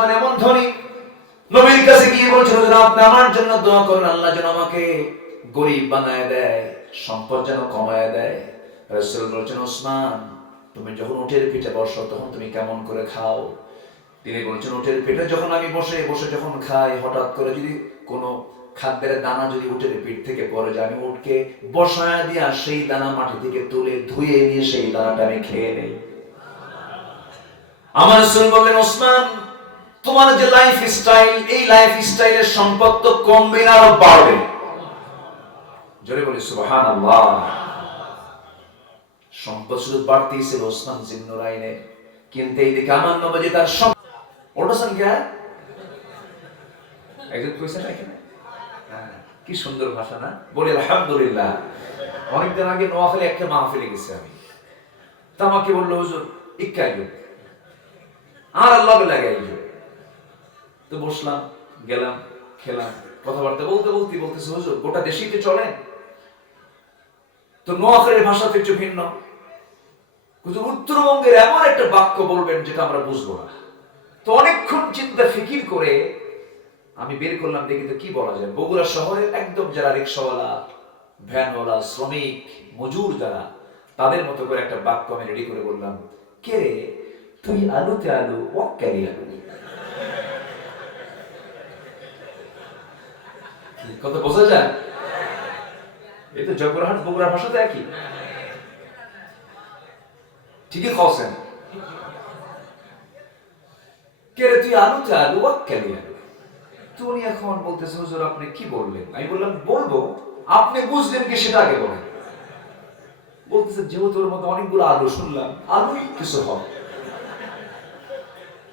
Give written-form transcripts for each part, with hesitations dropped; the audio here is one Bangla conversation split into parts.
ওসমান এমন ধনী, নবীর কাছে গিয়ে বলছিল যে আপনি আমার জন্য দোয়া করেন, আল্লাহ যেন আমাকে গরিব বানায় দেয়, সম্পদ যেন কমায় দেয়। রাসূল বলছেন, ওসমান তুমি যখন উটের পিঠে বসো তখন তুমি কেমন করে খাও? তিনি বলছেন, উটের পিঠে যখন আমি বসে বসে যখন খাই, হঠাৎ করে যদি কোনো খাদ্যের দানা যদি উটের পিঠ থেকে পড়ে যায়, আমি উটকে বসায় দিয়া সেই দানা মাটি থেকে তুলে ধুয়ে নিয়ে সেই দানাটা আমি খেয়ে নেই। আমার রাসূল বললেন, ওসমান তোমার যে লাইফ স্টাইল, এই লাইফ স্টাইলের সম্পদ তো কমবে না, আরো বাড়বে। জোরে বলি সুবহানাল্লাহ। সম্পদ শুধু বাড়তেই ছিল ওসমান জিন্নুরাইনের, কিন্তু এইদিকে আমার নবী তার ওটা সংখ্যা একজন কইছে না এখানে, কি সুন্দর ভাষা না? বলি আলহামদুলিল্লাহ। অনেকদিন আগে নোয়াখালী একটা মাহফিলে গেছি আমি, তা আমাকে বললো, হুজুর ইক্কাইলো আর আল্লাহ লাগাইলো। তো বসলাম, গেলাম, খেলাম, কথাবার্তা বলতে বলতে বলতেছে, হুজুর গোটা দেশেই তো চলেন, তো নোয়াখালীর ভাষা তো একটু ভিন্ন, হুজুর উত্তরবঙ্গের এমন একটা বাক্য বলবেন যেটা আমরা বুঝবো না। তো অনেকক্ষণ চিন্তা ফিকির করে আমি বের করলাম, দেখি তো কি বলা যায়। বগুড়া শহরের একদম যারা রিক্সাওয়ালা, ভ্যানওয়ালা, শ্রমিক, মজুর যারা, তাদের মতো করে একটা বাক্য আমি রেডি করে বললাম, কে রে তুই আলুতে আলু ওয়াক্কালি আলু। কত বোঝা যায়? এই তো জগরাহাট বগুড়া ভাষা তো একই, ঠিকই খাওয়াছেন। কে রে তুই আলুতে আলু ওয়াক্কালি আলু। তো উনি এখন বলতেছে, হুজুর আপনি কি বললেন? আমি বললাম, বলবো, আপনি বুঝলেন কি সেটা আগে বলেন। বলতেছে, যেহেতু ওর মধ্যে অনেকগুলো আলু শুনলাম, আলুই কিছু হবে।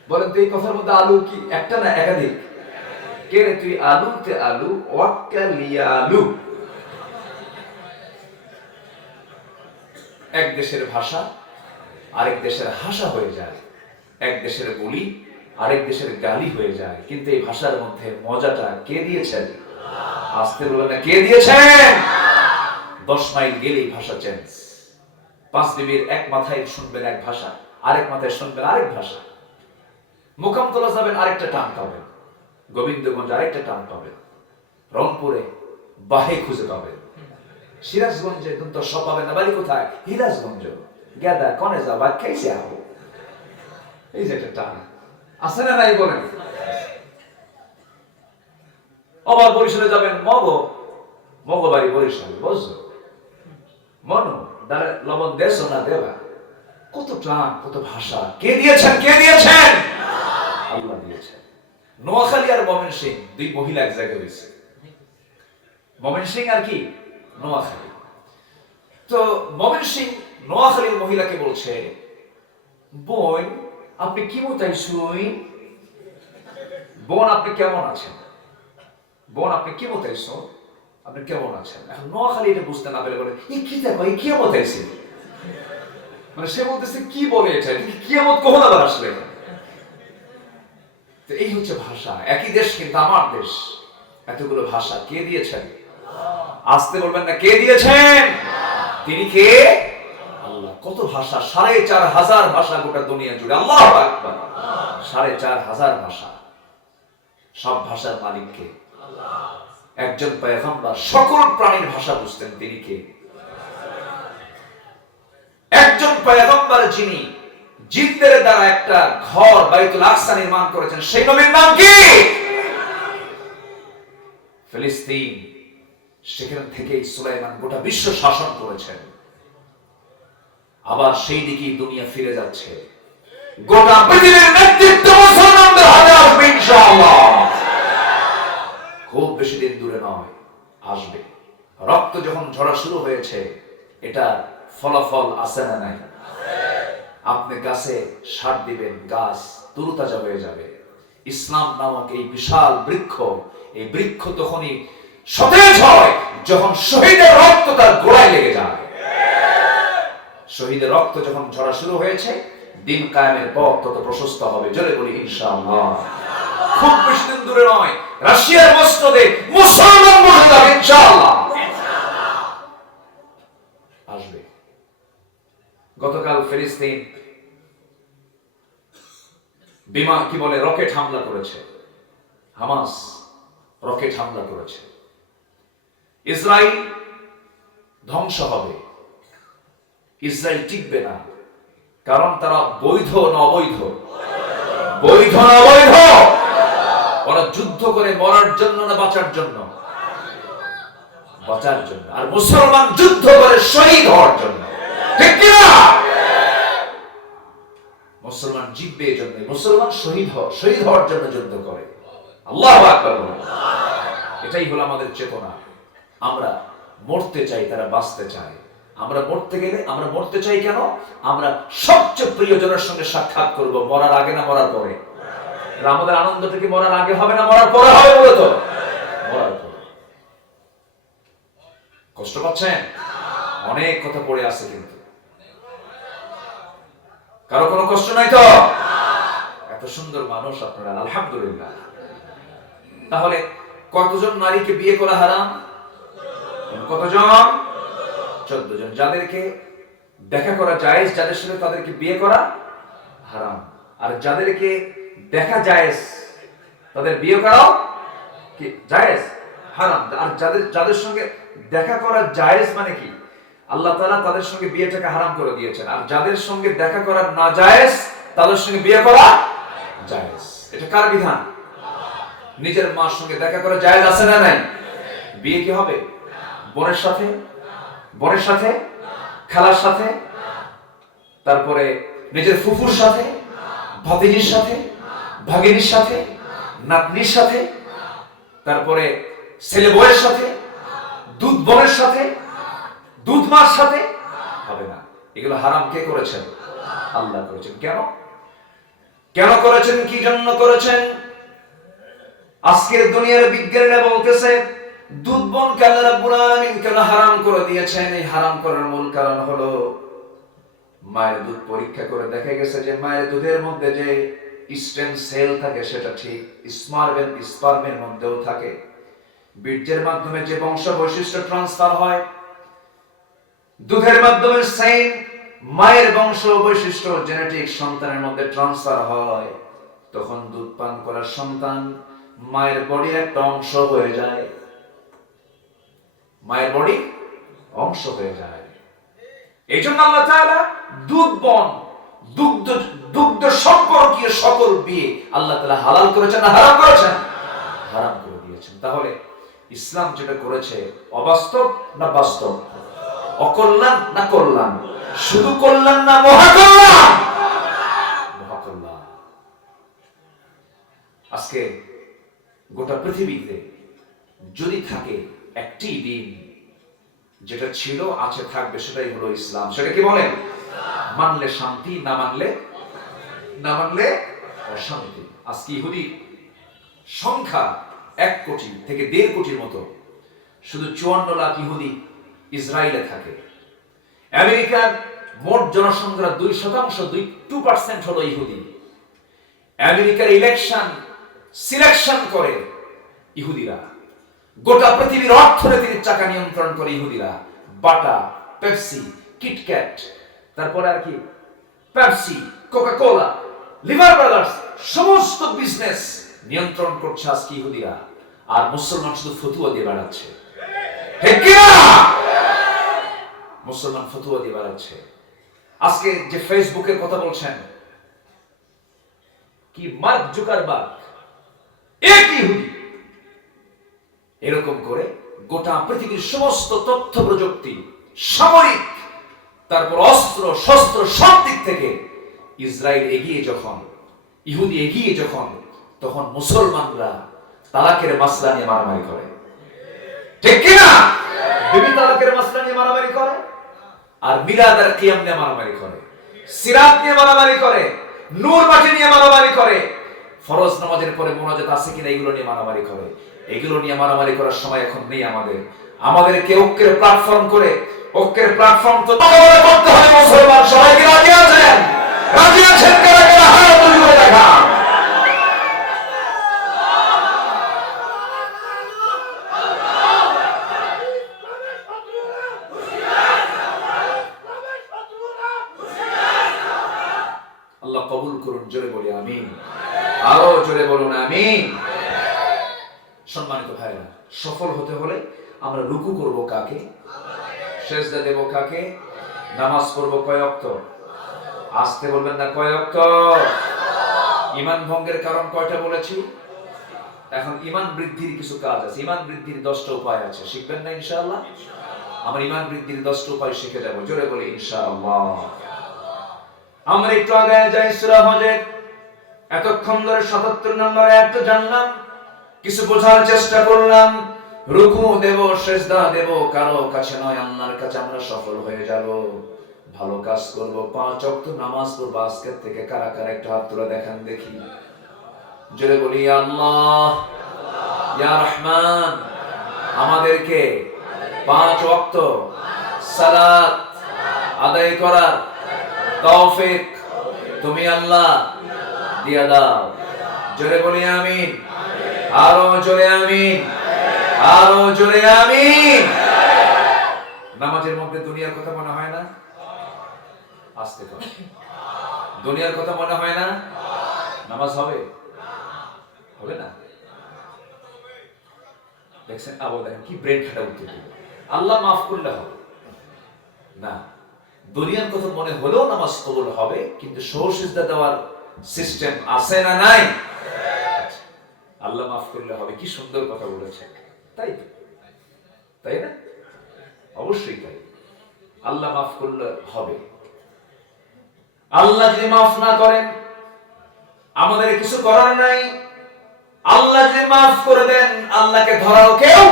বলেন তো এই কথার মধ্যে আলু কি একটা না একাধিক? কে রে তুই আলুতে আলু ওয়াক্কালি আলু। এক দেশের ভাষা আরেক দেশের হাসা হয়ে যায়, এক দেশের বলি আরেক দেশের গালি হয়ে যায়, কিন্তু এই ভাষার মধ্যে মজাটা কে দিয়েছেন? আসতে বলবেন না, কে দিয়েছেন? 10 মাইল গেলেই ভাষা চেঞ্জ। 5 বিবির এক মাথায় শুনবেন এক ভাষা, আরেক মাথায় শুনবেন আরেক ভাষা। মোকামতলা যাবেন আরেকটা টান পাবেন, গোবিন্দগঞ্জ আরেকটা টান পাবেন, রংপুরে বাহে খুঁজে পাবেন, সিরাজগঞ্জে কিন্তু সব পাবেন না। বাড়ি কোথায়? হিরাজগঞ্জ। গেদা কনে যাবা খাইছে আহ, এই যে একটা টান আছে না নাই বলেন? আবার বরিশালে যাবেন, মগবাড়ি বরিশাল, বুঝছো মনো দাঁড়া লবণ দেশ না দেবা। কত টান, কত ভাষা। কে দিয়েছেন? কে দিয়েছেন? আল্লাহ দিয়েছেন। নোয়াখালী আর ময়মনসিং দুই মহিলা এক জায়গায় হয়েছে, ময়মনসিং আর কি নোয়াখালী। তো ময়মনসিং নোয়াখালীর মহিলাকে বলছে, বোন আপনি কি মতাই শুই, বোন আপনি কেমন আছেন, বোন আপনি কি মতাইছো, আপনি কেমন আছেন। এখন নোয়াখালী এটা বুঝতে না পেরে বলে, এই কি দেখো এই কি মতাইছি, মানে সে বলতেছে কি বলে এটা, কিয়ামত কখন আবার আসবে। তো এই হচ্ছে ভাষা। একই দেশ কিন্তু আমার দেশ, এতগুলো ভাষা কে দিয়েছেন? আসতে বলবেন না, কে দিয়েছেন? তিনি কে? আল্লাহ। কত ভাষা, 4,500 ভাষা গোটা দুনিয়া জুড়ে। আল্লাহু আকবার। 4,500 ভাষা। সব ভাষার মালিক কে? একজন পয়গম্বর সকল প্রাণীর ভাষা বুঝতেন, তিনি কে? একজন পয়গম্বর যিনি জিনদের দ্বারা একটা ঘর বাইতুল আকসা নির্মাণ করেছেন, সেই নবীর নাম কি? ফিলিস্তিন, সেখান থেকে সুলাইমান গোটা বিশ্ব শাসন করেছেন। আবার সেই দিকেই দুনিয়া ফিরে যাচ্ছে। গোটা পৃথিবীর নেতৃত্ব মুসলমানদের হাতে আসবে ইনশাআল্লাহ। খুব বেশি দিন দূরে নয়, আসবে। রক্ত যখন ঝরা শুরু হয়েছে, এটা ফলাফল আছে না নাই? আপনি গাছে সার দিবেন, গাছ তরুতাজা হয়ে যাবে। ইসলাম নামক এই বিশাল বৃক্ষ, এই বৃক্ষ তখনই সতেজ হয় যখন শহীদের রক্ত তার গোড়ায় লেগে যায়। শহীদের রক্ত যখন ঝরা শুরু হয়েছে, দিন কায়েমের পথ তত প্রশস্ত হবে। জোরে বলি ইনশাআল্লাহ। খুব বেশি দিন দূরে নয়, রাশিয়ার মসনদে মুসলমান বসে যাবে ইনশাআল্লাহ। আসবে। গতকাল ফিলিস্তিন বিমান কি বলে রকেট হামলা করেছে, হামাস রকেট হামলা করেছে। ইসরায়েল ধ্বংস হবে, ইসরায়েল টিকবে না, কারণ তারা বৈধ না অবৈধ? বৈধ না অবৈধ? ওরা যুদ্ধ করে মরার জন্য না বাঁচার জন্য? বাঁচার জন্য। আর মুসলমান যুদ্ধ করে শহীদ হওয়ার জন্য, ঠিক কিনা? মুসলমান জিতবে এই জন্য, মুসলমান শহীদ হওয়ার জন্য যুদ্ধ করে। আল্লাহু আকবার। এটাই হলো আমাদের চেতনা। আমরা মরতে চাই, তারা বাঁচতে চায়। আমরা মরতে গেলে, আমরা মরতে চাই কেন? আমরা সবচেয়ে প্রিয়জনের সঙ্গে সাক্ষাৎ করব, মরার আগে না মরার পরে? আমাদের আনন্দটা কি মরার আগে হবে না মরার পরে হবে? বলো তো, মরার পরে। কষ্ট পাচ্ছেন? অনেক কথা পড়ে আছে, কিন্তু কারো কোনো কষ্ট নাই তো? এত সুন্দর মানুষ আপনারা, আলহামদুলিল্লাহ। তাহলে কতজন নারীকে বিয়ে করা হারাম? কতজন? 14 জন। যাদেরকে দেখা করা জায়েজ, যাদের সাথে তাদেরকে বিয়ে করা হারাম। আর যাদেরকে দেখা জায়েজ, তাদের বিয়ে করাও কি জায়েজ? হারাম। আর যাদের সঙ্গে দেখা করা জায়েজ মানে কি? আল্লাহ তাআলা তাদের সঙ্গে বিয়েটাকে হারাম করে দিয়েছেন। আর যাদের সঙ্গে দেখা করা না জায়েজ, তাদের সঙ্গে বিয়ে করা জায়েজ। এটা কার বিধান? নিজের মার সঙ্গে দেখা করা জায়েজ আছে না নাই? বিয়ে কি হবে? বোনের সাথে, বোনের সাথে, খালার সাথে, তারপরে নিজের ফুফুর সাথে, ভাতিজির সাথে, ভাগিনীর সাথে, নাতনির সাথে, তারপরে ছেলে বউয়ের সাথে, দুধ বোনের সাথে, দুধ মার সাথে হবে না। এগুলো হারাম কে করেছেন? আল্লাহ করেছেন। কেন? কেন করেছেন? কি জন্য করেছেন? আজকের দুনিয়ার বিজ্ঞানীরা বলতেছে দুধ বোনকে আল্লাহ রাব্বুল আলামিন কেন হারাম করে দিয়েছেন? এই হারাম করার মূল কারণ হলো মায়ের দুধ পরীক্ষা করে দেখা গেছে যে মায়ের দুধের মধ্যে যে স্টেম সেল থাকে সেটা ঠিক স্পার্মের মধ্যেও থাকে। বীর্যের মাধ্যমে যে বংশ বৈশিষ্ট্য ট্রান্সফার হয়, দুধের মাধ্যমে সেম মায়ের বংশ বৈশিষ্ট্য জেনেটিক সন্তানের মধ্যে ট্রান্সফার হয়। তখন দুধ পান করার সন্তান মায়ের বডির একটা অংশ হয়ে যায়, মায়ের বডি অংশ হয়ে যায়। এই জন্য আল্লাহ তাআলা দুধ বন, দুগ্ধ সম্পর্কীয় সকল বিয়ে আল্লাহ তাআলা হালাল করেছেন না হারাম করেছেন? হারাম করে দিয়েছেন। তাহলে ইসলাম যেটা করেছে অবাস্তব না বাস্তব? অকল্যাণ না কল্যাণ? শুধু কল্যাণ না মহাকল্যাণ? মহাকল্যাণ। আজকে গোটা পৃথিবীতে যদি থাকে একটি দিন যেটা ছিল, আছে, থাকবে, সেটাই হলো ইসলাম। সেটা কি বলেন? মানলে শান্তি, না মানলে অশান্তি। আজকে ইহুদি সংখ্যা 1 কোটি থেকে 1.5 কোটির মতো। শুধু 54 লাখ ইহুদি ইসরায়েলে থাকে। আমেরিকার মোট জনসংখ্যার 2% হলো ইহুদি। আমেরিকার ইলেকশন সিলেকশন করে ইহুদিরা। গোটা পৃথিবীর অর্থনীতির চাকা নিয়ন্ত্রণ করে ইহুদিরা। বাটা, পেপসি, কিটক্যাট, তারপর আর কি, পেপসি, কোকা-কোলা, লিভার ব্রাদার্স, সমস্ত বিজনেস নিয়ন্ত্রণ করছে আজকে ইহুদিরা। আর মুসলমান শুধু ফতুয়া দিয়ে বেড়াচ্ছে, ঠিক কি না? মুসলমান ফতুয়া দিয়ে বেড়াচ্ছে। আজকে যে ফেসবুকের কথা বলছেন, কি মার্ক জুকারবার্গ এক ইহুদি। এরকম করে গোটা পৃথিবীর সমস্ত তথ্য প্রযুক্তি, সামরিক, তারপর অস্ত্র শস্ত্র সব দিক থেকে ইসরায়েল এগিয়ে যখন, ইহুদি এগিয়ে যখন, তখন মুসলমানরা তালাকের মাসলা নিয়ে মারামারি করে, ঠিক কি না? বিবি তালাকের মাসলা নিয়ে মারামারি করে, আর মিলাদ আর কিয়াম নিয়ে মারামারি করে, সিরাত নিয়ে মারামারি করে, নূর মাটি নিয়ে মারামারি করে, ফরজ নামাজের পরে মুনাজাত আছে কিনা এগুলো নিয়ে মারামারি করে। এগুলো নিয়ে মারামারি করার সময় এখন নেই আমাদের। আমাদেরকে ঐক্যের প্ল্যাটফর্ম করে, ঐক্যের প্ল্যাটফর্ম তো করতে হবে। মুসলমান সবাই কি রাজি আছেন? রাজি আছেন? কারা কারা হাত তুলে করে দেখান। আল্লাহ কবুল করুন, জোরে বলি আমিন। বলুন আমিন। সম্মানিত ভাইরা, সফল হতে হলে আমরা রুকু করব কাকে, সেজদা দেব কাকে, নামাজ পড়ব কয় ওয়াক্ত? আসতে বলবেন না, কয় ওয়াক্ত? ঈমান ভঙ্গের কারণ কয়টা বলেছি? এখন ঈমান বৃদ্ধির কিছু কাজ আছে। ঈমান বৃদ্ধির 10টা উপায় আছে, শিখবেন না ইনশাআল্লাহ? আমরা ঈমান বৃদ্ধির 10টা উপায় শিখে যাব, জোরে বলি ইনশাআল্লাহ। আমরা একটু আগে যাই সূরা হজের, এতক্ষণ ধরে 77 নম্বর আয়াত জানলাম, কিছু বোঝার চেষ্টা করলাম। রুকু দেব, সিজদা দেব কারো কাছে নয়, আল্লাহর কাছে আমরা সফল হয়ে যাব। ভালো কাজ করব, 5 ওয়াক্ত নামাজ পড়ব। আজকের থেকে কারা কারা একটু হাত তুলে দেখান দেখি, জোরে বলি আল্লাহ, ইয়া রহমান, আমাদেরকে 5 ওয়াক্ত সালাত আদায় করার তৌফিক তুমি আল্লাহ দিয়া দাও। জোরে বলি আমিন, আরো জোরে আমিন, আরো জোরে আমিন। নামাজের মধ্যে দুনিয়ার কথা মনে হয় না? আস্তে কথা, দুনিয়ার কথা মনে হয় না? নামাজ হবে? হবে না? দেখছেন আবার, দেখেন কি ব্রেন খাটা উত্তর দিল, আল্লাহ মাফ করলে হবে না। দুনিয়ার কথা মনে হলেও নামাজ কবুল হবে, কিন্তু সিজদা দেওয়ার সিস্টেম আছে না নাই? আল্লাহ মাফ করলে হবে, কি সুন্দর কথা বলেছেন, তাই তো, তাই না? অবশ্যই তাই, আল্লাহ মাফ করলে হবে। আল্লাহ যদি মাফ না করেন আমাদের কিছু করার নাই। আল্লাহ যদি মাফ করে দেন, আল্লাহকে ধরাও কেউ,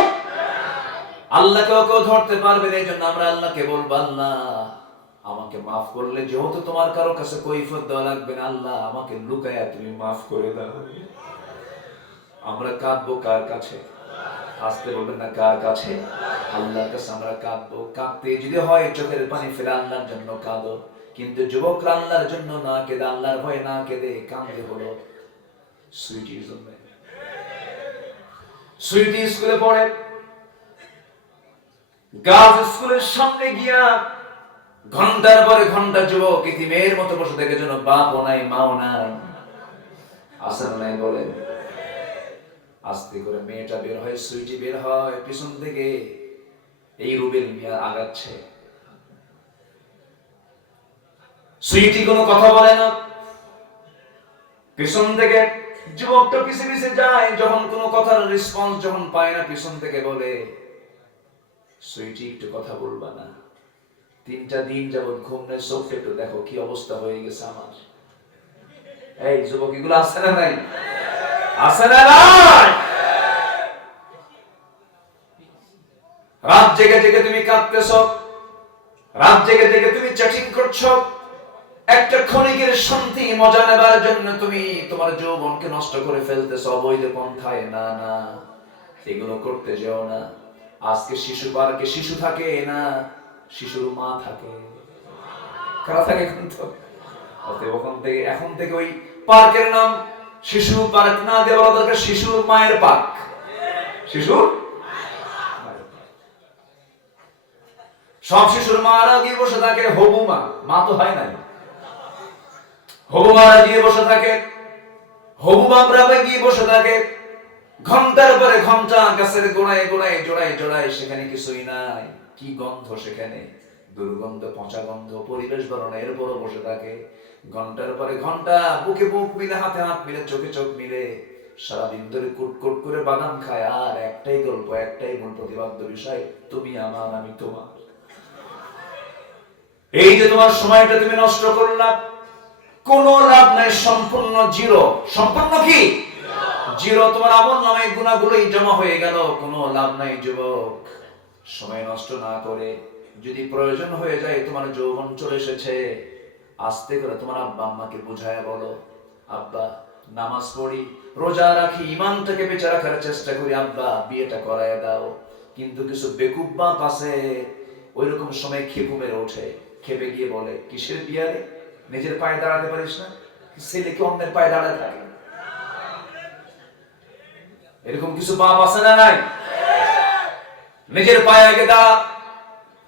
আল্লাহকেও কেউ ধরতে পারবে না। এই জন্য আমরা আল্লাহকে বলবো, আল্লাহ আমাকে মাফ করলে, যেহেতু তোমার কারো কাছে কৈফিয়ত দেওয়া লাগবে না, আল্লাহ আমাকে লুকায়া তুমি মাফ করে দাও। আমরা কাঁদবো কার কাছে? আসতে বলবেন না, কার কাছে? আল্লাহর কাছে আমরা কাঁদবো। কাঁদতে যদি হয় চোখের পানি ফেলে আল্লাহর জন্য কাঁদো, কিন্তু যুবকরা আল্লাহর জন্য না কেঁদে, আল্লাহর ভয়ে না কেঁদে কাঁদে হলো সুইটির জন্য। সুইটি স্কুলে পড়ে, গার্লস স্কুলের সামনে গিয়া ঘন্টার পরে ঘন্টা যুবক ইতিমের মতো বসে থেকে, যেন বাপও নাই মাও নাই, আসেন নাই বলে। আস্তে করে মেয়েটা বের হয়, সুইটি বের হয়, পিছন থেকে এই রুবেল মিয়া আগাচ্ছে। সুইটি কোনো কথা বলে না, পিছন থেকে যুবকটা পিছে পিছে যায়। যখন কোনো কথার রেসপন্স যখন পায় না, পিছন থেকে বলে, সুইটি একটু কথা বলবা না? 3টা দিন যাবত ঘুম নেই, চোখটা একটু দেখো কি অবস্থা হয়ে গেছে আমার। এই যুবক, এগুলো আছে না নাই? আছে না নাই? রাত জেগে জেগে তুমি কাঁদতেছ, রাত জেগে জেগে তুমি চ্যাটিং করছো, একটা ক্ষণিকের শান্তি মজা নেবার জন্য তুমি তোমার যৌবনকে নষ্ট করে ফেলতেছো অবৈধ পন্থায়। না না, এগুলো করতে যেও না। আজকে শিশু পার্কে শিশু থাকে না, শিশুর মা থাকে। কারা থাকে? কিন্তু এখন থেকে ওই পার্কের নাম শিশু পার্ক না দিয়ে বলা দরকার শিশুর মায়ের পার্ক। শিশুর সব শিশুর মারা গিয়ে বসে থাকে, হবু মা, মা তো হয় নাই, হবু মারা গিয়ে বসে থাকে, হবু বাপরা গিয়ে বসে থাকে ঘন্টার পরে ঘন্টা, গাছের গোড়ায় গোড়ায় জোড়ায় জোড়ায়, সেখানে কিছুই নাই। কি গন্ধ সেখানে, দুর্গন্ধ, পচা গন্ধ, পরিবেশ ভালো না, এরপরও বসে থাকে ঘন্টার পরে ঘন্টা, বুকে বুক মিলে, হাতে হাত মিলে, চোখে চোখ মিলে, সারাদিন ধরে কুটকুট করে বাদাম খায়। আর একটাই গল্প, একটাই মূল প্রতিপাদ্য বিষয়, তুমি আমার, আমি তোমার। এই যে তোমার সময়টা তুমি নষ্ট করলা, কোনো লাভ নাই, সম্পূর্ণ জিরো। সম্পূর্ণ কি জিরো? তোমার আমল নামায় গুনাহগুলোই জমা হয়ে গেল, কোনো লাভ নাই। যুবক, সময় নষ্ট না করে, যদি প্রয়োজন হয়ে যায়, তোমার যৌবন চলে এসেছে, আস্তে করে তোমার আব্বা আম্মাকে বুঝায় বলো, আব্বা নামাজ পড়ি, রোজা রাখি, ঈমানটাকে বেঁচে রাখার চেষ্টা করি, আব্বা বিয়েটা করায় দাও। কিন্তু কিছু বেকুব বাপ আছে, ওই রকম সময় খেপু মেরে ওঠে, খেপে গিয়ে বলে, কিসের বিয়ে রে? নিজের পায়ে দাঁড়াতে পারিস না? ছেলেকে অন্যের পায়ে দাঁড়াতে থাকে। এরকম কিছু বাপ আছে না নাই? নিজের পায়ে আগে দাঁড়া,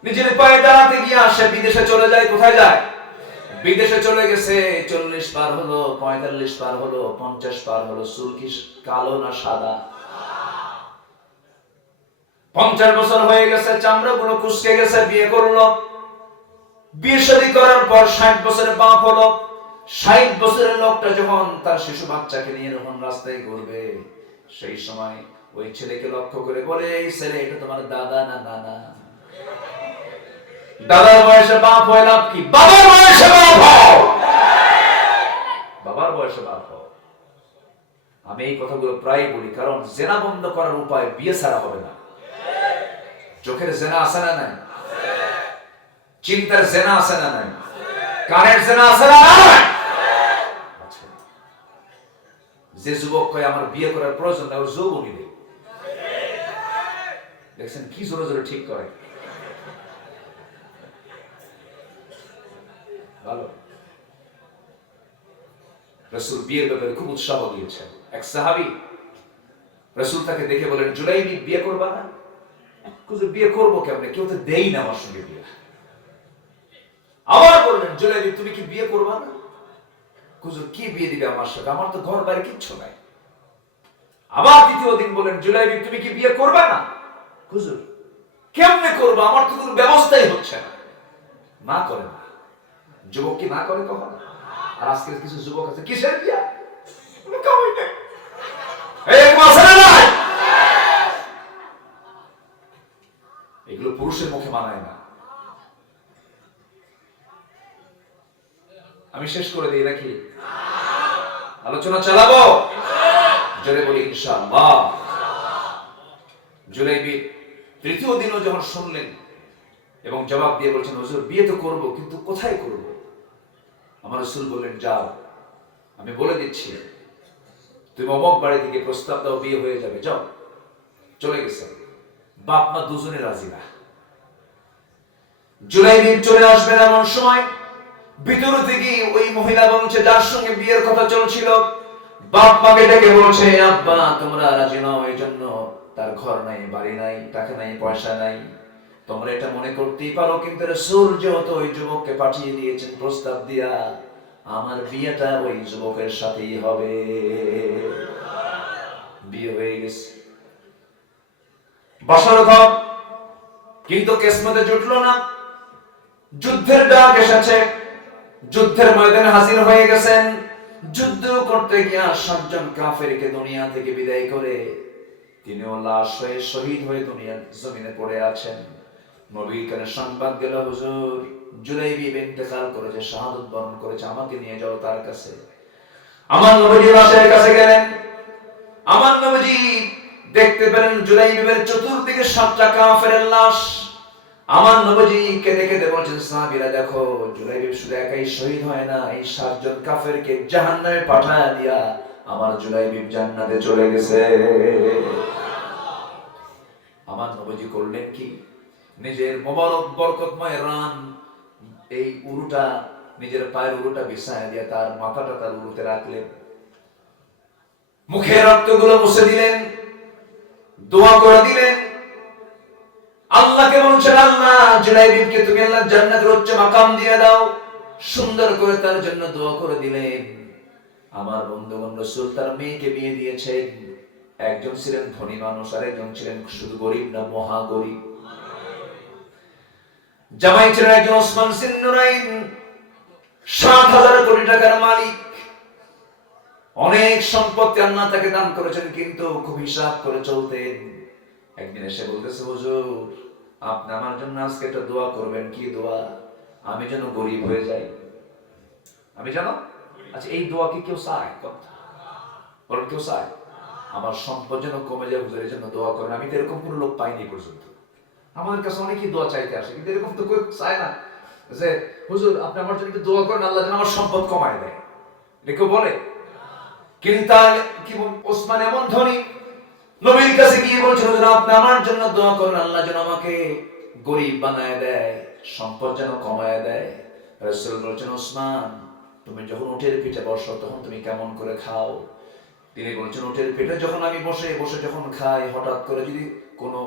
নিজের পায়ে দাঁড়াতে গিয়ে আসে বিদেশে চলে যায়। কোথায় যায়? বিদেশে চলে গেছে, 40 পার হলো, 45 পার হলো, 50 পার হলো, চুল কি কালো না সাদা? 50 বছর হয়ে গেছে, চামড়াগুলো কুঁচকে গেছে, বিয়ে করলো। বিয়ে শাদী করার পর 60 বছরের বাপ হলো। 60 বছরের লোকটা যখন তার শিশু বাচ্চাকে নিয়ে যখন রাস্তায় ঘুরবে, সেই সময় ওই ছেলেকে লক্ষ্য করে বলে, এই ছেলে, এটা তোমার দাদা না নানা? দাদার বয়সে বাপ হয় লাভ কি? বাবার বয়সে বাপ হও, বাবার বয়সে বাপ হও। আমি এই কথাগুলো প্রায় বলি, কারণ জেনা বন্ধ করার উপায় বিয়ে ছাড়া হবে না। চোখের জেনা আছে না নাই? চিন্তার জেনা আছে না নাই? কানের জেনা আছে না নাই? যে যুবক কয় আমার বিয়ে করার প্রয়োজন নাই, ওর যৌবনই নেই। দেখছেন কি জোরে জোরে ঠিক করে। ভালো। রাসূল বিয়ের ব্যাপারে খুব উৎসাহ দিয়েছেন। এক সাহাবী রাসূল তাকে দেখে বলেন, জুলাইবি, বিয়ে করবা না? হুজুর, বিয়ে করবো কেমনে? কেউ তো দেই না আমার সঙ্গে বিয়ে। আবার বললেন, জুলাইবি, তুমি কি বিয়ে করবা না? হুজুর, কি বিয়ে দিবে আমার সাথে? আমার তো ঘর বাড়ি কিচ্ছু নাই। আবার দ্বিতীয় দিন বলেন, জুলাইবি, তুমি কি বিয়ে করবা না? হুজুর, কেমনে করবো? আমার তো কোনো ব্যবস্থাই হচ্ছে না। না করে না। যুবক কি না করে কখন? আর আজকে কিছু যুবক আছে, কিসের বিয়া? কামাই নাই। এগুলো পুরুষের মুখে মানায় না। আমি শেষ করে দিই নাকি? আলোচনা চালাবো? জোরে বলি ইনশাআল্লাহ। জুলাইবি তৃতীয় দিনও যখন শুনলেন এবং জবাব দিয়ে বলছেন, হুজুর, বিয়ে তো করব, কিন্তু কোথায় করব? আমার রাসূল বললেন, যাও, আমি বলে দিচ্ছি, তুমি অমুক বাড়ি থেকে প্রস্তাব দাও, বিয়ে হয়ে যাবে, যাও। চলে গেছে। বাপ মা দুজনে রাজি না। জুলাইবি চলে আসবেন এমন সময় ভিতর থেকে ওই মহিলা বলছে, যার সঙ্গে বিয়ের কথা চলছিল, বাপ মাকে ডেকে বলছে, আব্বা, তোমরা রাজি নও, এই জন্য তার ঘর নাই, বাড়ি নাই, টাকা নাই, পয়সা নাই। তোমরা এটা মনে করতেই পারো, কিন্তু রাসূল যেহেতু ওই যুবককে পাঠিয়ে দিয়েছেন প্রস্তাব দিয়া, আমার বিয়েটা ওই যুবকের সাথেই হবে। বিয়ে হয়ে গেছে। বসার ঘর, কিন্তু কিসমতে জুটলো না। যুদ্ধের ডাক এসেছে। যুদ্ধের ময়দানে হাজির হয়ে গেছেন। যুদ্ধ করতে গিয়া 7 জন কাফেরকে দুনিয়া থেকে বিদায় করে তিনিও লাশ হয়ে শহীদ হয়ে দুনিয়ার জমিনে পড়ে আছেন। নবীর কানে সংবাদ গেল, হুজুর, জুলাইবি ইন্তেকাল করেছে, শাহাদাত বরণ করেছে, আমাকে নিয়ে যাও তার কাছে। আমার নবীজি লাশের কাছে গেলেন। আমার নবীজি দেখতে পেলেন জুলাইবির চতুর্দিকে 7টা কাফেরের লাশ। আমার নবীজি কেঁদে কেঁদে বলছেন, সাহাবীরা, দেখো, জুলাইবি শুধু একাই শহীদ হয় না, এই 7 জন কাফেরকে জাহান্নামে পাঠায় দিয়া আমার জুলাইবি জান্নাতে চলে গেছে। আমার নবীজি করলেন কি? নিজের মোবারক বরকতময় রান, এই উরুটা, নিজের পায়ের উরুটা বিছায় দিয়ে তার মাথাটা তার উরুতে রাখলেন। মুখের রক্তগুলো মুছে দিলেন, দোয়া করে দিলেন। আল্লাহকে বলছেন, আল্লাহ, জুলাইবিকে তুমি আল্লাহ জান্নাতের উচ্চ মাকাম দিয়ে দাও। সুন্দর করে তার জন্য দোয়া করে দিলেন। আমার বন্ধুগণ, রাসূল তার মেয়েকে বিয়ে দিয়েছেন। একজন ছিলেন ধনী মানুষ, আর একজন ছিলেন শুধু গরিব না, মহা গরিব। জামাই ছিলেন একজন ওসমান সিন্নুরাইন, 7,000 কোটি টাকার মালিক। অনেক সম্পত্তি আল্লাহ তাকে দান করেছেন, কিন্তু খুব হিসাব করে চলতেন। একদিন এসে বলতেছে, হুজুর, আপনি আমার জন্য আজকে একটা দোয়া করবেন। কি দোয়া? আমি যেন গরিব হয়ে যাই। আমি যেন, আচ্ছা, এই দোয়া কি কেউ চায়? বলেন, কেউ চায়? আমার সম্পদ যেন কমে যায়, হুজুরের জন্য দোয়া করেন। আমি তো এরকম কোনো লোক পাইনি পর্যন্ত। আমাদের কাছে অনেকেই দোয়া চাইতে আসে, কিন্তু এরকম তো কেউ চায় না যে, হুজুর, আপনি আমার জন্য একটু দোয়া করেন, আল্লাহ যেন আমার সম্পদ কমায় দেয়। এটা কেউ বলে? কিন্তু কি ওসমান এমন ধনী, নবীর কাছে গিয়ে বলছিল, আপনি আমার জন্য দোয়া করেন, আল্লাহ যেন আমাকে গরিব বানায় দেয়, সম্পদ যেন কমায় দেয়। রাসূল বলছেন, ওসমান, তুমি যখন উটের পিঠে বসো তখন তুমি কেমন করে খাও? তিনি বলছেন, উটের পিঠে যখন আমি বসে বসে যখন খাই, হঠাৎ করে যদি কোনো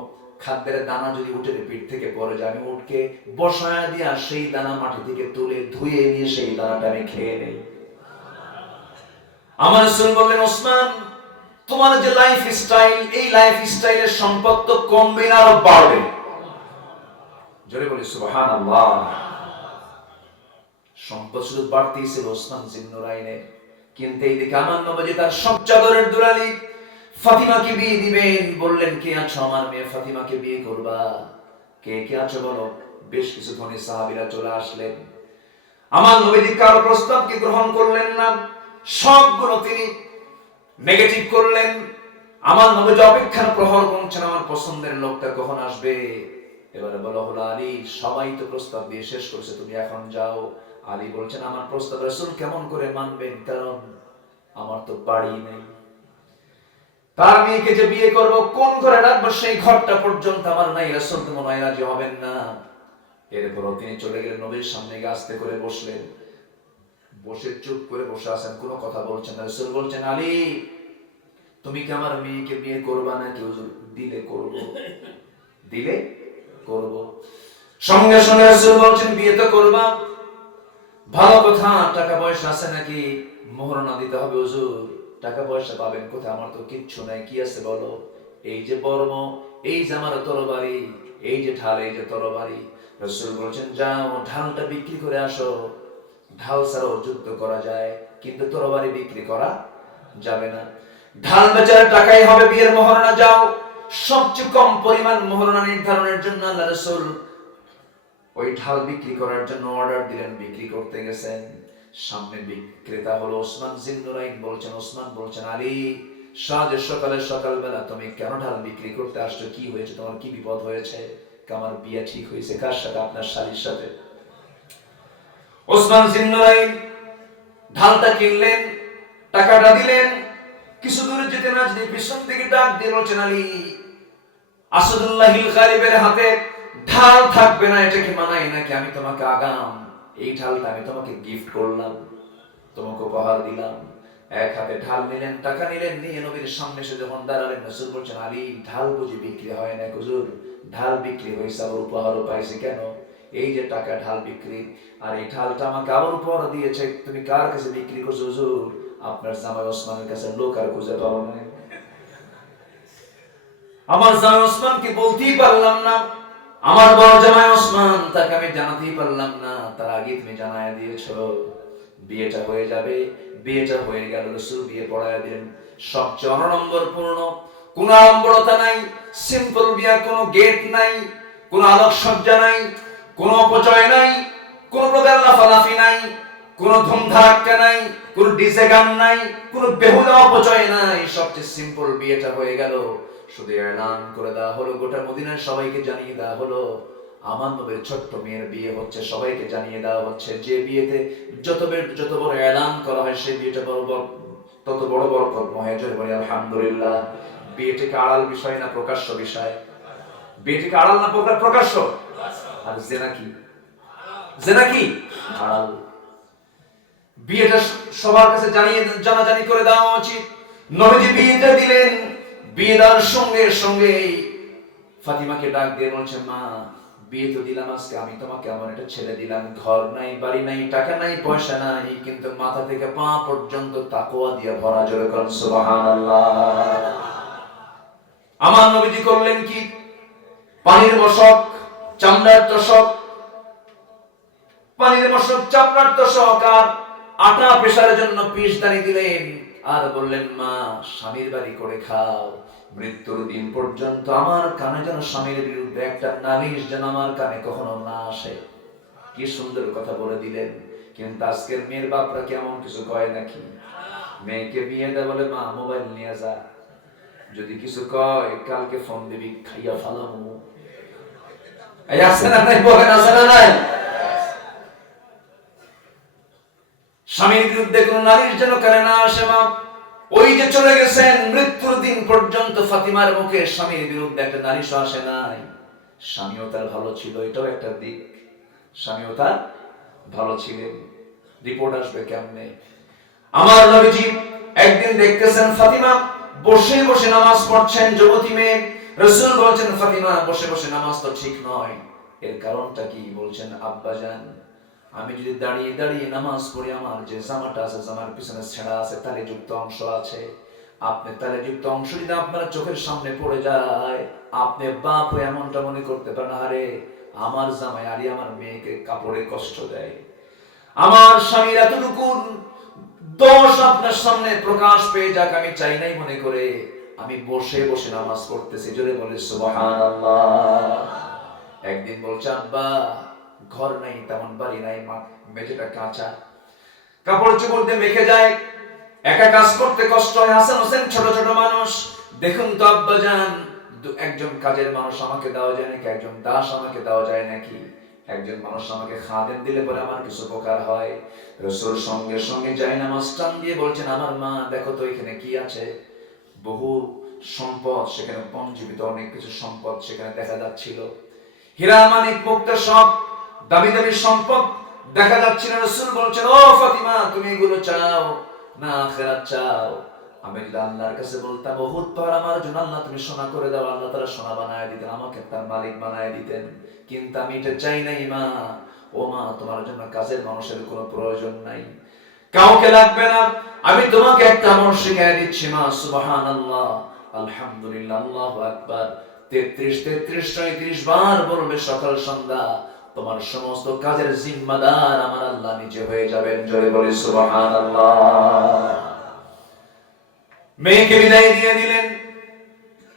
খাদ্যের দানা যদি উটের পিঠ থেকে পড়ে যায়, আমি উটকে বসায়া দিয়া সেই দানা মাটি থেকে তুলে ধুয়ে নিয়ে সেই দানাটা আমি খেয়ে নেই। আমার রাসূল বললেন, ওসমান তোমার যে লাইফ স্টাইল, এই লাইফ স্টাইলের সম্পদ তো কমবে না, আরো বাড়বে। জোরে বলি সুবহানাল্লাহ। সম্পদ শুধু বাড়তেই ছিল ওসমান জিন্নুরাইনের, কিন্তু এইদিকে আমার নবী তার সব চাদরের দুলালি ফাতিমাকে বিয়ে দিবেন। বললেন, কে আছো আমার মেয়ে ফাতিমাকে বিয়ে করবা? কে কে আছো বলো। বেশ কিছু ধনী সাহাবীরা চলে আসলেন। আমার নবী কার প্রস্তাবকে গ্রহণ করলেন না, সবগুলো তিনি নেগেটিভ করলেন। আমার নবী অপেক্ষার প্রহর গুনছেন, আমার পছন্দের লোকটা কখন আসবে। এবারে বলা হলো, আলী সবাই তো প্রস্তাব দিয়ে শেষ করেছে, তুমি এখন যাও। আলী বলছেন, আমার প্রস্তাব রাসূল কেমন করে মানবেন, কারণ আমার তো বাড়ি নেই। তার মেয়েকে যে বিয়ে করব, কোন ঘরে রাখবো সেই ঘরটা পর্যন্ত আমার নাই। রাসূল তো মনে হয় রাজি হবেন না। এরপরও তিনি চলে গেলেন, নবীর সামনে গিয়ে আস্তে করে বসলেন। বসে চুপ করে বসে আছেন, কোনো কথা বলছেন না। রাসূল বলছেন, আলী তুমি কি আমার মেয়েকে বিয়ে করবা নাকি? হুজুর দিলে করব, দিলে করব। সঙ্গে সঙ্গে রাসূল বলছেন, বিয়ে তো করবা, ভালো কথা, টাকা পয়সা আছে নাকি? মোহরনা দিতে হবে। হুজুর টাকা পয়সা পাবেন কোথায়? আমার তো কিচ্ছু নাই। কি আছে বলো? এই যে বর্ম, এই যে আমার তরবারি, এই যে ঢাল, এই যে তরবারি। রাসূল বলছেন, যাও ঢালটা বিক্রি করে আসো। ঢাল ছাড়াও যুদ্ধ করা যায়, কিন্তু তরবারি বিক্রি করা যাবে না। ঢাল বেচার টাকাই হবে বিয়ের মোহরনা। যাও। সবচেয়ে কম পরিমাণ মোহরনা নির্ধারণের জন্য আল্লাহ রাসূল ওই ঢাল বিক্রি করার জন্য অর্ডার দিলেন। বিক্রি করতে গেছেন, সামনে বিক্রেতা হলো ওসমান জিন্নুরাইন। বলছেন, ওসমান বলছেন, আলী সাজের সকালবেলা তুমি কেন ঢাল বিক্রি করতে আসছো? কি হয়েছে তোমার? কি বিপদ হয়েছে? আমার বিয়ে ঠিক হয়েছে। কার সাথে? আপনার শালীর সাথে। ওসমান জিন্নুরাইন ঢালটা কিনলেন, টাকাটা দিলেন। কিছু দূরে যেতে না যেতে পিছন থেকে ডাক দিয়ে বলছেন, আলী আসাদুল্লাহিল গালিবের হাতে ঢাল থাকবে না, এটা কি মানায় নাকি? আমি তোমাকে আগাম এই ঢালটা আমি তোমাকে গিফট করলাম, তোমাকে উপহার দিলাম। এক হাতে ঢাল নিলেন, টাকা নিলেন, নিয়ে নবীর সামনে এসে যখন দাঁড়ালেন, রাসূল বলছেন, আলী ঢাল বুঝি বিক্রি হয় না? হুজুর ঢাল বিক্রি হয়েছে, আবার উপহারও পাইছে। কেন? এই যে টাকা ঢাল বিক্রি, আর এই ঢালটা আমাকে আবার উপহার দিয়েছে। তুমি কার কাছে বিক্রি করছো? হুজুর আপনার জামাই ওসমানের কাছে। লোক আর খুঁজে পাবো না। আমার জামাই ওসমানকে বলতেই পারলাম না, আমার বড় জামাই ওসমান, তাকে আমি জানাতেই পারলাম না। তার আগে তুমি জানায়া দিয়েছো। বিয়েটা হয়ে যাবে। বিয়েটা হয়ে গেল। রাসূল বিয়ে পড়ায়া দিলেন। সবচেয়ে অনড়ম্বরপূর্ণ, কোনো আড়ম্বরতা নাই, সিম্পল বিয়া, কোনো গেট নাই, কোনো আলোকসজ্জা নাই, কোনো অপচয় নাই, কোনো প্রকার লাফালাফি নাই, কোনো ধুমধাক্কা নাই, কোনো ডিজে গান নাই, কোনো বেহুদা অপচয় নাই। সবচেয়ে সিম্পল বিয়েটা হয়ে গেল। শুধু এলান করে দেওয়া হলো, গোটা মদিনার সবাইকে জানিয়ে দেওয়া হলো, আমার নবীর ছোট্ট মেয়ের বিয়ে হচ্ছে। সবাইকে জানিয়ে দেওয়া হচ্ছে, যে বিয়েতে যত বড় এলান করা হয়, সেই বিয়েটা তত বড় বরকতময়। জয় বলি আলহামদুলিল্লাহ। বিয়েটাকে আড়াল বিষয় না প্রকাশ্য বিষয়? বিয়েটাকে আড়াল না প্রকাশ্য? আর জেনা কি? জেনা কি? আড়াল। বিয়েটা সবার কাছে জানাজানি করে দেওয়া উচিত। নবীজি বিয়েটা দিলেন। বিয়ে দেওয়ার সঙ্গে সঙ্গে ফাতিমাকে ডাক দিয়ে বলছেন, মা বিয়ে তো দিলাম আজকে, আমি তোমাকে আমার একটা ছেলে দিলাম। ঘর নাই, বাড়ি নাই, টাকা নাই, পয়সা নাই, কিন্তু মাথা থেকে পা পর্যন্ত তাকওয়া দিয়ে ভরা। জোরে করেন সুবহানাল্লাহ। আমার নবীজি করলেন কি? পানির মশক, চামড়ার তোশক, পানির মশক, চামড়ার তোশক আর আটা পেশার জন্য পিসদানি দিলেন। আর বললেন, মা স্বামীর বাড়ি করে খাও। মৃত্যুর দিন পর্যন্ত আমার কানে যেন স্বামীর বিরুদ্ধে একটা নালিশ যেন আমার কানে কখনো না আসে। কি সুন্দর কথা বলে দিলেন। কিন্তু আজকের মেয়ের বাপরা কেমন কিছু কয় নাকি? মেয়েকে বিয়ে দেয় বলে, মা মোবাইল নিয়ে যা, যদি কিছু কয় কালকে ফোন দিবি, খাইয়া ফালামু। এই আছে না নাই? বলেন আছে না নাই? স্বামীর বিরুদ্ধে কোন নালিশ যেন কানে না আসে। মা ওই যে চলে গেছেন, মৃত্যুর দিন পর্যন্ত ফাতিমার মুখে স্বামীর বিরুদ্ধে একটা নালিশ আসে নাই। স্বামীও তার ভালো ছিল, এটাও একটা দিক। স্বামীও তার ভালো ছিলেন। রিপোর্ট আসবে কেমনে? আমার নবীজি একদিন দেখতেছেন ফাতিমা বসে বসে নামাজ পড়ছেন, যুবতী মেয়ে। রাসূল বলেছেন ফাতিমা বসে বসে নামাজ তো ঠিক নয়। এর কারণটা কি? বলছেন আব্বাজান, আমি যদি দাঁড়িয়ে দাঁড়িয়ে নামাজ পড়ি, আমার যে জামাটা আছে, জামার পিছনে ছেঁড়া আছে, তালিযুক্ত অংশ আছে, আপনি তালিযুক্ত অংশ যদি আপনার চোখের সামনে পড়ে যায়, আপনি বাপ হয়ে এমনটা মনে করতে পারেন, আরে আমার জামাই আরে আমার মেয়েকে কাপড়ে কষ্ট দেয়, আমার স্বামীর এতটুকু দোষ আপনার সামনে প্রকাশ পেয়ে যাক, আমি চাই নাই মনে করে আমি বসে বসে নামাজ পড়তেছি। জোরে বলে সুবহানাল্লাহ। একদিন বলছে আব্বা ঘর নাই, তেমন বাড়ি নাই, মেঝেটা কাঁচা, কাপড় চোপড় দিয়ে মেখে যায়, একা কাজ করতে কষ্ট হয়। হাসান হোসেন ছোট ছোট মানুষ, দেখুন তো আব্বাজান, একজন কাজের মানুষ আমাকে দেওয়া যায় নাকি, একজন দাস আমাকে দেওয়া যায় নাকি, একজন মানুষ আমাকে খাদেম দিলে পরে আমার কিছু উপকার হয়। রাসূল সঙ্গে সঙ্গে যায় নামাজ টান দিয়ে বলছেন আমার মা দেখো তো এখানে কি আছে, বহু সম্পদ, সেখানে পঞ্জীবিত অনেক কিছু সম্পদ সেখানে দেখা যাচ্ছিল, হীরা মানিক মুক্তা সব দামি দামি সম্পদ দেখা যাচ্ছিল। রাসূল বলছেন ও ফাতিমা তুমি এগুলো চাও না আখিরাত চাও? আমি যদি আল্লাহর কাছে বলতাম বহুত পার আমার জন্য আল্লাহ তুমি সোনা করে দাও, আল্লাহ তাআলা সোনা বানায় দিতেন, আমাকে তার মালিক বানায় দিতেন, কিন্তু আমি এটা চাই নাই মা। ও মা তোমার জন্য কাজের মানুষের কোনো প্রয়োজন নাই, কাউকে লাগবে না, আমি তোমাকে একটা আমল শিখিয়ে দিচ্ছি মা। সুবহানাল্লাহ, আলহামদুলিল্লাহ, আল্লাহু আকবার 33 বার বলবে সকাল সন্ধ্যা, তোমার সমস্ত কাজের জিম্মাদার আমার আল্লাহ নিজে হয়ে যাবেন। জোরে বলি সুবহানাল্লাহ। মেয়েকে বিদায় দিয়ে দিলেন।